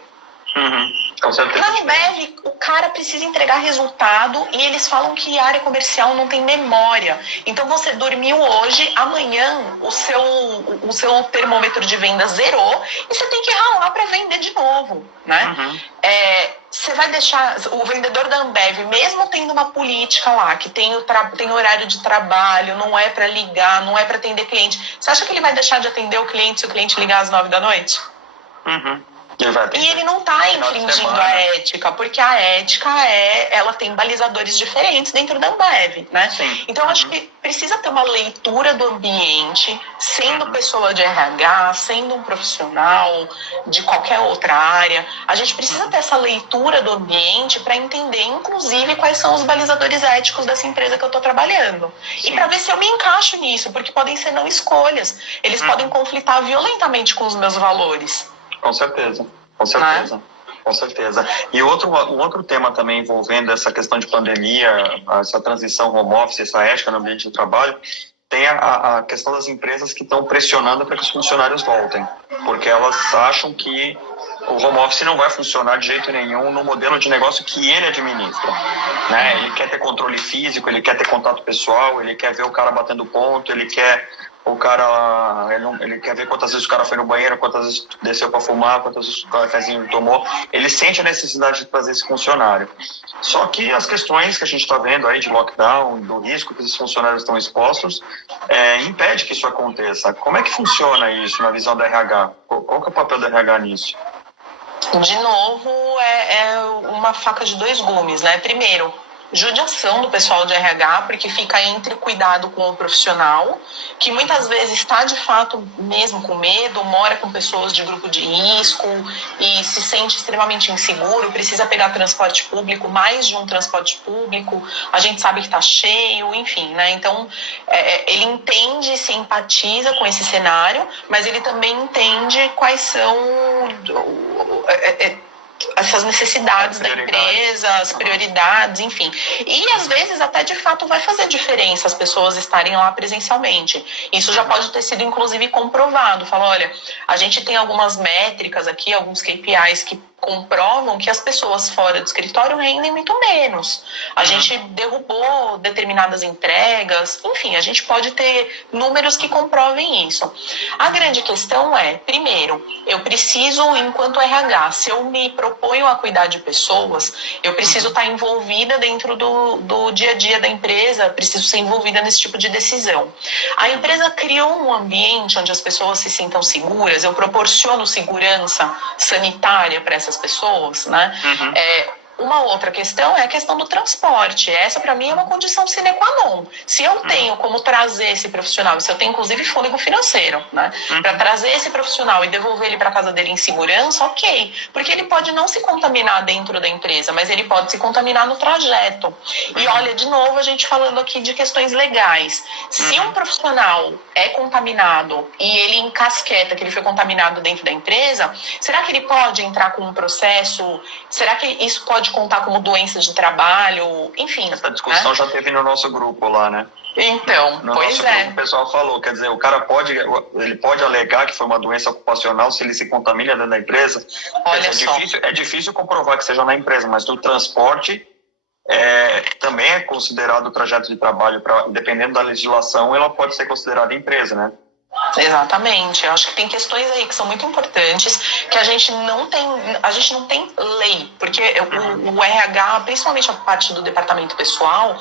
Com certeza. Na Ambev, o cara precisa entregar resultado e eles falam que a área comercial não tem memória. Então você dormiu hoje, amanhã o seu termômetro de venda zerou e você tem que ralar para vender de novo, né? Você vai deixar o vendedor da Ambev, mesmo tendo uma política lá, que tem horário de trabalho, não é para ligar, não é para atender cliente. Você acha que ele vai deixar de atender o cliente se o cliente ligar às 9 da noite? E ele não está infringindo a ética, porque a ética ela tem balizadores diferentes dentro da Ambev, né? Sim. Então, eu acho que precisa ter uma leitura do ambiente, sendo pessoa de RH, sendo um profissional de qualquer outra área. A gente precisa ter essa leitura do ambiente para entender, inclusive, quais são os balizadores éticos dessa empresa que eu estou trabalhando. Sim. E para ver se eu me encaixo nisso, porque podem ser não escolhas. Eles podem conflitar violentamente com os meus valores. Com certeza, com certeza. Né? Com certeza. E um outro tema também envolvendo essa questão de pandemia, essa transição home office, essa ética no ambiente de trabalho, tem a questão das empresas que estão pressionando para que os funcionários voltem, porque elas acham que o home office não vai funcionar de jeito nenhum no modelo de negócio que ele administra, né? Ele quer ter controle físico, ele quer ter contato pessoal, ele quer ver o cara batendo ponto, ele quer ver quantas vezes o cara foi no banheiro, quantas vezes desceu para fumar, quantas vezes o cafezinho tomou. Ele sente a necessidade de trazer esse funcionário. Só que as questões que a gente está vendo aí de lockdown, do risco que esses funcionários estão expostos, impede que isso aconteça. Como é que funciona isso na visão da RH? Qual que é o papel da RH nisso? De novo, é uma faca de dois gumes, né? Primeiro, judiação do pessoal de RH, porque fica entre cuidado com o profissional, que muitas vezes está de fato mesmo com medo, mora com pessoas de grupo de risco e se sente extremamente inseguro, precisa pegar transporte público, mais de um transporte público, a gente sabe que está cheio, enfim, né? Então, ele entende, se empatiza com esse cenário, mas ele também entende quais são essas necessidades da empresa, as prioridades, enfim. E às vezes até de fato vai fazer diferença as pessoas estarem lá presencialmente. Isso já pode ter sido inclusive comprovado. Fala, olha, a gente tem algumas métricas aqui, alguns KPIs que comprovam que as pessoas fora do escritório rendem muito menos. A gente derrubou determinadas entregas, enfim, a gente pode ter números que comprovem isso. A grande questão é, primeiro, eu preciso, enquanto RH, se eu me proponho a cuidar de pessoas, eu preciso estar envolvida dentro do dia a dia da empresa, preciso ser envolvida nesse tipo de decisão. A empresa criou um ambiente onde as pessoas se sintam seguras, eu proporciono segurança sanitária para essas pessoas, né? Uma outra questão é a questão do transporte. Essa, para mim, é uma condição sine qua non. Se eu tenho como trazer esse profissional, se eu tenho, inclusive, fôlego financeiro, né? Para trazer esse profissional e devolver ele para casa dele em segurança, ok. Porque ele pode não se contaminar dentro da empresa, mas ele pode se contaminar no trajeto. E olha, de novo, a gente falando aqui de questões legais. Se um profissional é contaminado e ele encasqueta que ele foi contaminado dentro da empresa, será que ele pode entrar com um processo? Será que isso pode contar como doença de trabalho? Enfim. Essa discussão já teve no nosso grupo lá, né? Então, no pois nosso grupo, o pessoal falou, quer dizer, o cara pode alegar que foi uma doença ocupacional se ele se contamina dentro da empresa. Olha é difícil comprovar que seja na empresa, mas no transporte também é considerado trajeto de trabalho, dependendo da legislação, ela pode ser considerada empresa, né? Exatamente, eu acho que tem questões aí que são muito importantes, que a gente não tem lei, porque o RH, principalmente a parte do departamento pessoal,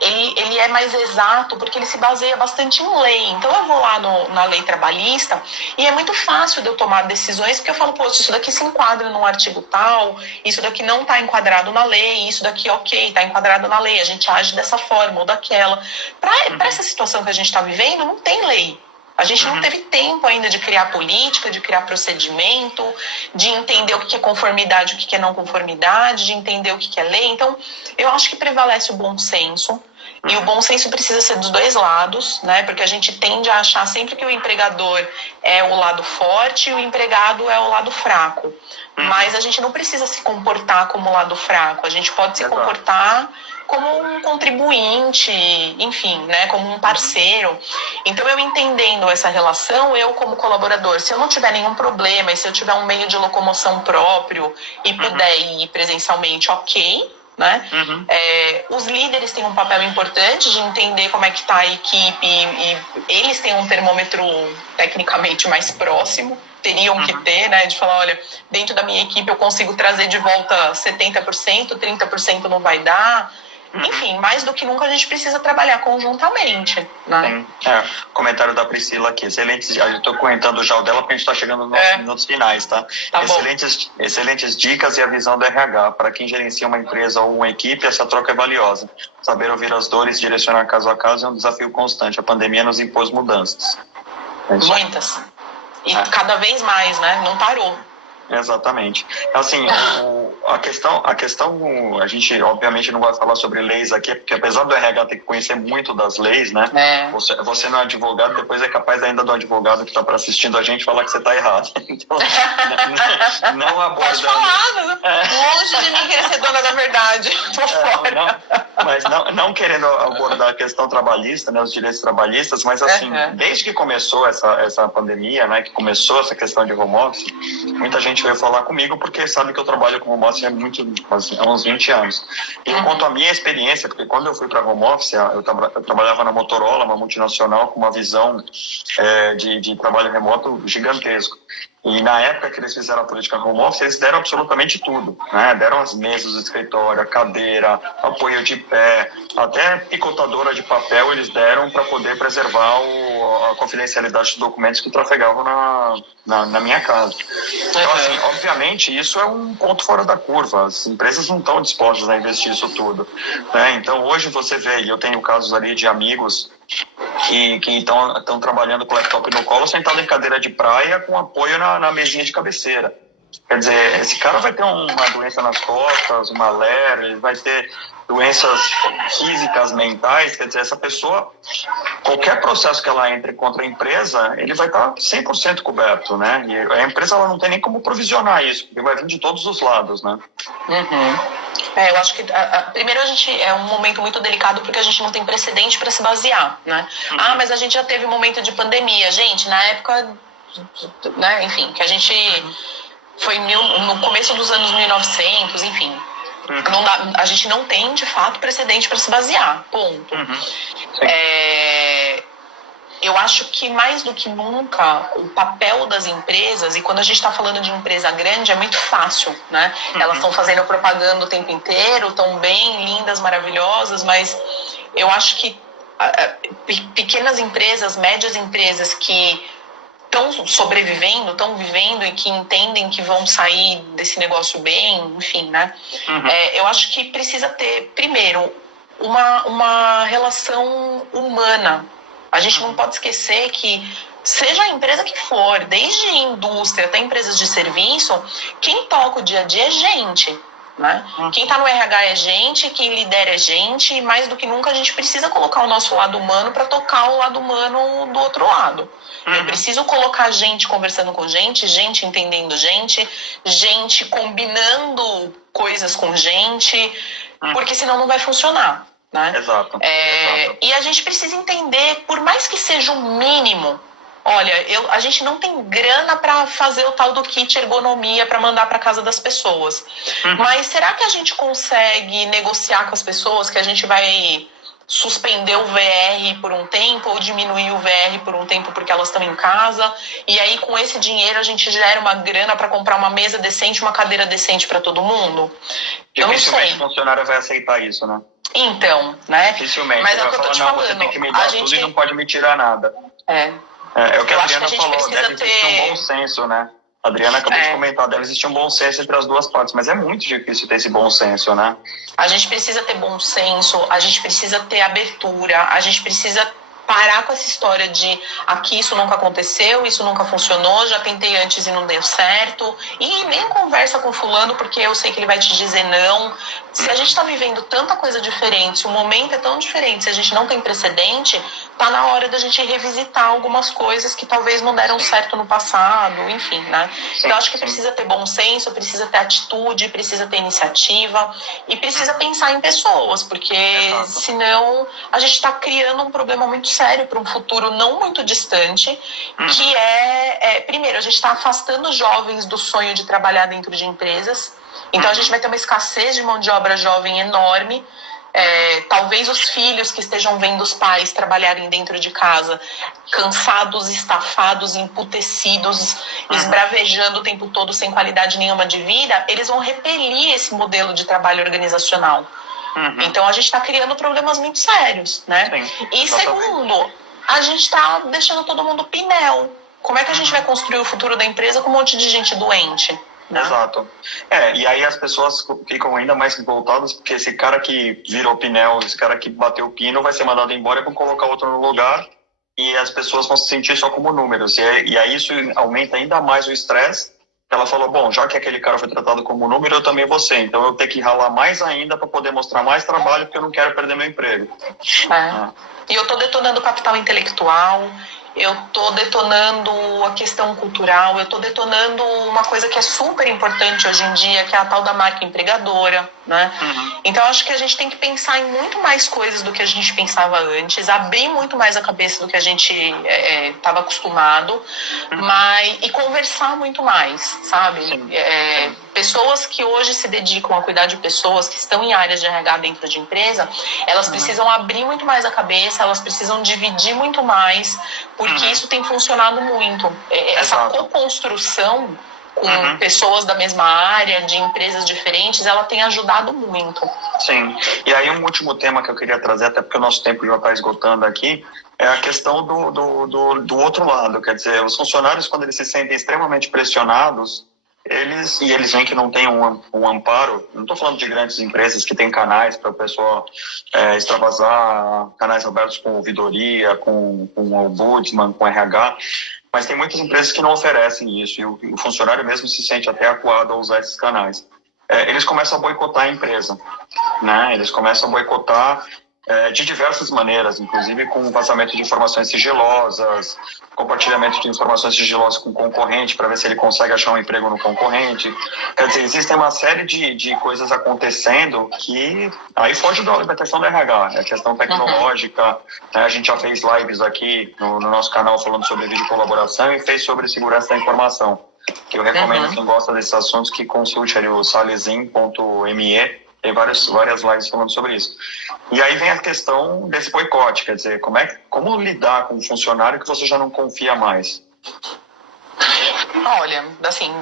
ele é mais exato porque ele se baseia bastante em lei. Então eu vou lá na lei trabalhista e é muito fácil de eu tomar decisões, porque eu falo, poxa, isso daqui se enquadra num artigo tal, isso daqui não está enquadrado na lei, isso daqui ok, está enquadrado na lei, a gente age dessa forma ou daquela. Para essa situação que a gente está vivendo, não tem lei. A gente não teve tempo ainda de criar política, de criar procedimento, de entender o que é conformidade, o que é não conformidade, de entender o que é lei. Então, eu acho que prevalece o bom senso. E o bom senso precisa ser dos dois lados, né? Porque a gente tende a achar sempre que o empregador é o lado forte e o empregado é o lado fraco. Mas a gente não precisa se comportar como o lado fraco. A gente pode se comportar como um contribuinte, enfim, né, como um parceiro. Então, eu entendendo essa relação, eu como colaborador, se eu não tiver nenhum problema e se eu tiver um meio de locomoção próprio e puder ir presencialmente, ok, né? Os líderes têm um papel importante de entender como é que está a equipe e eles têm um termômetro tecnicamente mais próximo, teriam que ter, né, de falar, olha, dentro da minha equipe eu consigo trazer de volta 70%, 30% não vai dar. Enfim, mais do que nunca a gente precisa trabalhar conjuntamente, né? Comentário da Priscila aqui, excelentes, eu estou comentando já o dela porque a gente está chegando nos nossos minutos finais, tá? Excelentes dicas e a visão do RH. Para quem gerencia uma empresa ou uma equipe, essa troca é valiosa. Saber ouvir as dores e direcionar caso a caso é um desafio constante. A pandemia nos impôs mudanças. Muitas. E cada vez mais, né? Não parou. Exatamente. Assim, a questão, a gente obviamente não vai falar sobre leis aqui, porque apesar do RH ter que conhecer muito das leis, né? Você não é advogado, depois é capaz ainda do advogado que está assistindo a gente falar que você está errado. Então, não abordando... Pode falar, longe de mim querer ser dona da verdade. Tô fora. Mas não querendo abordar a questão trabalhista, né, os direitos trabalhistas, mas assim, desde que começou essa pandemia, né, que começou essa questão de home office, muita gente veio falar comigo porque sabe que eu trabalho com home office há uns 20 anos. E quanto à minha experiência, porque quando eu fui para home office, eu trabalhava na Motorola, uma multinacional, com uma visão de trabalho remoto gigantesco. E na época que eles fizeram a política home office, eles deram absolutamente tudo, né? Deram as mesas do escritório, a cadeira, apoio de pé, até picotadora de papel eles deram para poder preservar a confidencialidade dos documentos que trafegavam na minha casa. Então, assim, obviamente, isso é um ponto fora da curva. As empresas não estão dispostas a investir isso tudo, né? Então, hoje você vê, e eu tenho casos ali de amigos que estão trabalhando com o laptop no colo, sentado em cadeira de praia, com apoio na mesinha de cabeceira. Quer dizer, esse cara vai ter uma doença nas costas, uma LER, ele vai ter doenças físicas, mentais. Quer dizer, essa pessoa, qualquer processo que ela entre contra a empresa, ele vai estar 100% coberto, né? E a empresa ela não tem nem como provisionar isso, porque vai vir de todos os lados, né? Eu acho que, primeiro, é um momento muito delicado porque a gente não tem precedente para se basear, né? Mas a gente já teve um momento de pandemia. Gente, na época, né, enfim, que a gente foi no começo dos anos 1900, enfim. A gente não tem, de fato, precedente para se basear, ponto. Eu acho que, mais do que nunca, o papel das empresas, e quando a gente está falando de empresa grande, é muito fácil, né? Elas estão fazendo propaganda o tempo inteiro, estão bem, lindas, maravilhosas, mas eu acho que pequenas empresas, médias empresas que estão sobrevivendo, estão vivendo e que entendem que vão sair desse negócio bem, enfim, né? Eu acho que precisa ter, primeiro, uma relação humana. A gente não pode esquecer que, seja a empresa que for, desde indústria até empresas de serviço, quem toca o dia a dia é gente, né? Quem está no RH é gente, quem lidera é gente, e mais do que nunca a gente precisa colocar o nosso lado humano para tocar o lado humano do outro lado. Eu preciso colocar gente conversando com gente entendendo gente combinando coisas com gente, porque senão não vai funcionar. Né? Exato. E a gente precisa entender, por mais que seja o mínimo, olha, a gente não tem grana para fazer o tal do kit ergonomia para mandar para casa das pessoas. Mas será que a gente consegue negociar com as pessoas que a gente vai suspender o VR por um tempo ou diminuir o VR por um tempo porque elas estão em casa, e aí com esse dinheiro a gente gera uma grana para comprar uma mesa decente, uma cadeira decente para todo mundo? Eu não sei. Dificilmente o funcionário vai aceitar isso, né? Então, né? Dificilmente. Mas é o que eu tô te falando. Você tem que me dar tudo e não pode me tirar nada. É o que a Adriana falou, deve existir um bom senso, né? A Adriana acabou de comentar, deve existir um bom senso entre as duas partes, mas é muito difícil ter esse bom senso, né? A gente precisa ter bom senso, a gente precisa ter abertura, a gente precisa parar com essa história de aqui isso nunca aconteceu, isso nunca funcionou, já tentei antes e não deu certo, e nem conversa com fulano porque eu sei que ele vai te dizer não, Se a gente está vivendo tanta coisa diferente, se o momento é tão diferente, se a gente não tem precedente, tá na hora da gente revisitar algumas coisas que talvez não deram certo no passado, enfim, né? Então, acho que precisa ter bom senso, precisa ter atitude, precisa ter iniciativa e precisa pensar em pessoas, porque senão a gente está criando um problema muito sério para um futuro não muito distante, que primeiro, a gente está afastando jovens do sonho de trabalhar dentro de empresas. Então, a gente vai ter uma escassez de mão de obra jovem enorme. Talvez os filhos que estejam vendo os pais trabalharem dentro de casa, cansados, estafados, emputecidos, esbravejando o tempo todo sem qualidade nenhuma de vida, eles vão repelir esse modelo de trabalho organizacional. Então, a gente está criando problemas muito sérios, né? Sim, e segundo, a gente está deixando todo mundo pinel. Como é que a gente vai construir o futuro da empresa com um monte de gente doente? Não. Exato. E aí as pessoas ficam ainda mais revoltadas porque esse cara que virou pinel, esse cara que bateu o pino vai ser mandado embora e vão colocar outro no lugar e as pessoas vão se sentir só como números. E aí isso aumenta ainda mais o estresse. Ela falou, bom, já que aquele cara foi tratado como número, eu também vou ser. Então eu tenho que ralar mais ainda para poder mostrar mais trabalho porque eu não quero perder meu emprego. E eu estou detonando o capital intelectual, eu estou detonando a questão cultural, eu estou detonando uma coisa que é super importante hoje em dia, que é a tal da marca empregadora, né? Então, acho que a gente tem que pensar em muito mais coisas do que a gente pensava antes, abrir muito mais a cabeça do que a gente estava acostumado, e conversar muito mais, sabe? Pessoas que hoje se dedicam a cuidar de pessoas que estão em áreas de RH dentro de empresa, elas precisam abrir muito mais a cabeça, elas precisam dividir muito mais, porque isso tem funcionado muito. Essa co-construção com pessoas da mesma área, de empresas diferentes, ela tem ajudado muito. Sim. E aí um último tema que eu queria trazer, até porque o nosso tempo já está esgotando aqui, é a questão do outro lado. Quer dizer, os funcionários, quando eles se sentem extremamente pressionados, eles veem que não tem um amparo. Não estou falando de grandes empresas que têm canais para o pessoal extravasar, canais abertos com ouvidoria, com ombudsman, com RH, mas tem muitas empresas que não oferecem isso e o funcionário mesmo se sente até acuado a usar esses canais. Eles começam a boicotar a empresa, né? Eles começam a boicotar de diversas maneiras, inclusive com vazamento de informações sigilosas, compartilhamento de informações sigilosas com o concorrente para ver se ele consegue achar um emprego no concorrente. Quer dizer, existem uma série de coisas acontecendo que aí foge da questão do RH, é a questão tecnológica. A gente já fez lives aqui no nosso canal falando sobre vídeo colaboração e fez sobre segurança da informação, que eu recomendo quem gosta desses assuntos que consulte ali o salezin.me. Tem várias lives falando sobre isso. E aí vem a questão desse boicote, quer dizer, como lidar com um funcionário que você já não confia mais? Olha, assim,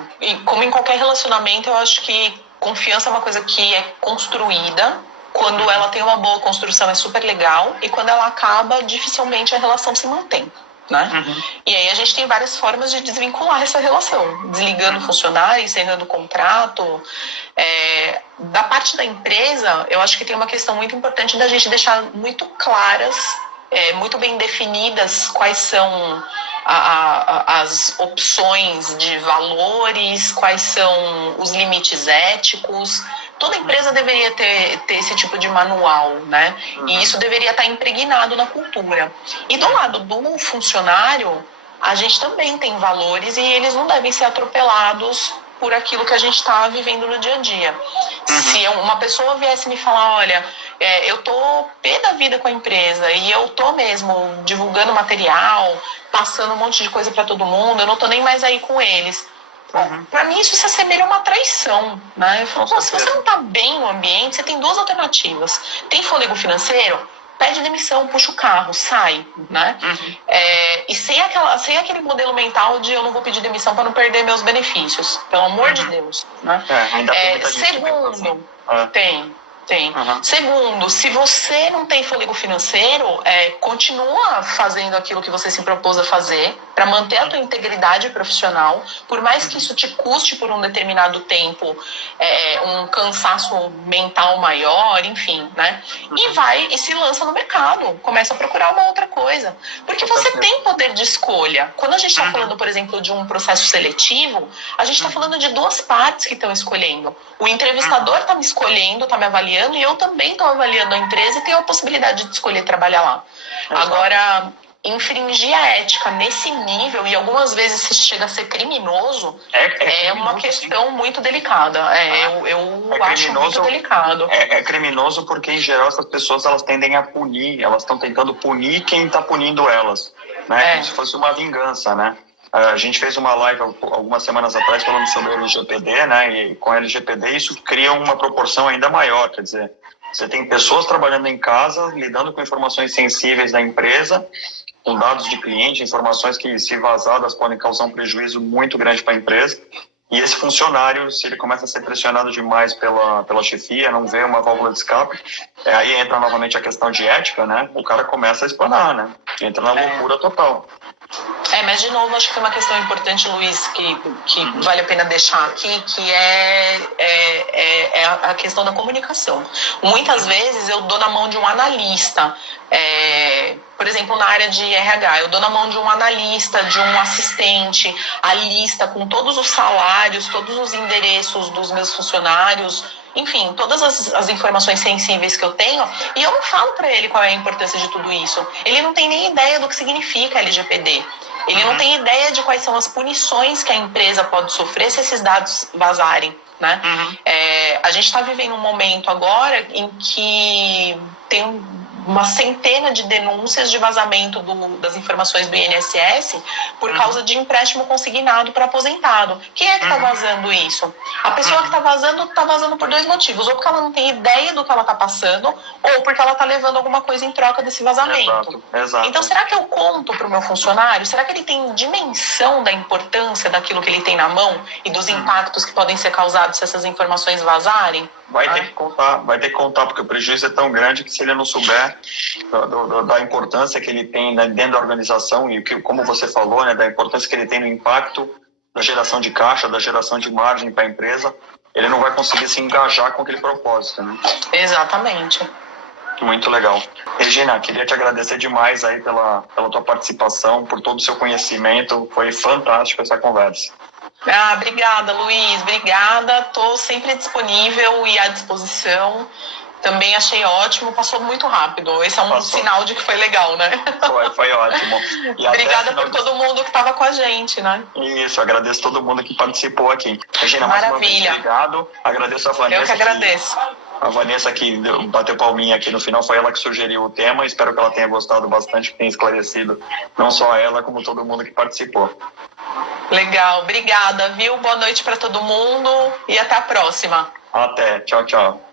como em qualquer relacionamento, eu acho que confiança é uma coisa que é construída. Quando ela tem uma boa construção é super legal, e quando ela acaba, dificilmente a relação se mantém. Né? E aí a gente tem várias formas de desvincular essa relação, desligando o funcionário, encerrando o contrato. Da parte da empresa, eu acho que tem uma questão muito importante da gente deixar muito claras, muito bem definidas quais são as opções de valores, quais são os limites éticos. Toda empresa deveria ter esse tipo de manual, né? E isso deveria estar impregnado na cultura. E do lado do funcionário, a gente também tem valores e eles não devem ser atropelados por aquilo que a gente está vivendo no dia a dia. Se uma pessoa viesse me falar, olha, eu tô pé da vida com a empresa e eu tô mesmo divulgando material, passando um monte de coisa para todo mundo, eu não tô nem mais aí com eles. Para mim isso se assemelha a uma traição, né? Eu falo, se você não está bem no ambiente, você tem duas alternativas. Tem fôlego financeiro? Pede demissão, puxa o carro, sai, né? E sem aquele modelo mental de eu não vou pedir demissão para não perder meus benefícios, pelo amor de Deus, né? Ainda tem muita gente segundo, tem. Tem. Segundo, se você não tem fôlego financeiro, continua fazendo aquilo que você se propôs a fazer para manter a tua integridade profissional, por mais que isso te custe por um determinado tempo um cansaço mental maior, enfim, né? E se lança no mercado, começa a procurar uma outra coisa. Porque você tem poder de escolha. Quando a gente está falando, por exemplo, de um processo seletivo, a gente está falando de duas partes que estão escolhendo. O entrevistador está me escolhendo, está me avaliando, e eu também estou avaliando a empresa e tenho a possibilidade de escolher trabalhar lá. Agora, infringir a ética nesse nível, e algumas vezes isso chega a ser criminoso, é uma questão muito delicada. Eu acho muito delicado. É criminoso porque, em geral, essas pessoas elas tendem a punir, elas estão tentando punir quem está punindo elas, né? Como se fosse uma vingança, né? A gente fez uma live algumas semanas atrás falando sobre o LGPD, né? E com a LGPD isso cria uma proporção ainda maior, quer dizer, você tem pessoas trabalhando em casa, lidando com informações sensíveis da empresa, com dados de cliente, informações que, se vazadas, podem causar um prejuízo muito grande para a empresa. E esse funcionário, se ele começa a ser pressionado demais pela chefia, não vê uma válvula de escape, aí entra novamente a questão de ética, né? O cara começa a espanar, né? Entra na loucura total. Mas de novo, acho que tem uma questão importante, Luiz, que vale a pena deixar aqui, que é a questão da comunicação. Muitas vezes eu dou na mão de um analista, por exemplo, na área de RH, eu dou na mão de um analista, de um assistente, a lista com todos os salários, todos os endereços dos meus funcionários, enfim, todas as informações sensíveis que eu tenho, e eu não falo para ele qual é a importância de tudo isso. Ele não tem nem ideia do que significa LGPD. Ele não tem ideia de quais são as punições que a empresa pode sofrer se esses dados vazarem, né? A gente está vivendo um momento agora em que tem uma centena de denúncias de vazamento das informações do INSS por causa de empréstimo consignado para aposentado. Quem é que está vazando isso? A pessoa que está vazando por dois motivos. Ou porque ela não tem ideia do que ela está passando, ou porque ela está levando alguma coisa em troca desse vazamento. Exato. Então, será que eu conto para o meu funcionário? Será que ele tem dimensão da importância daquilo que ele tem na mão e dos impactos que podem ser causados se essas informações vazarem? Vai ter que contar, porque o prejuízo é tão grande que, se ele não souber da importância que ele tem, né, dentro da organização, e que, como você falou, né, da importância que ele tem no impacto da geração de caixa, da geração de margem para a empresa, ele não vai conseguir se engajar com aquele propósito, né? Exatamente. Muito legal. Regina, queria te agradecer demais aí pela tua participação, por todo o seu conhecimento. Foi fantástico essa conversa. Obrigada, Luiz. Obrigada. Estou sempre disponível e à disposição. Também achei ótimo. Passou muito rápido. Esse é um sinal de que foi legal, né? Foi ótimo. E obrigada por todo mundo que estava com a gente, né? Isso, agradeço todo mundo que participou aqui. Regina, maravilha. Mais uma vez, obrigado. Agradeço a Vanessa. Eu que agradeço. A Vanessa, que bateu palminha aqui no final, foi ela que sugeriu o tema. Espero que ela tenha gostado bastante, que tenha esclarecido não só ela, como todo mundo que participou. Legal, obrigada, viu? Boa noite para todo mundo e até a próxima. Até, tchau, tchau.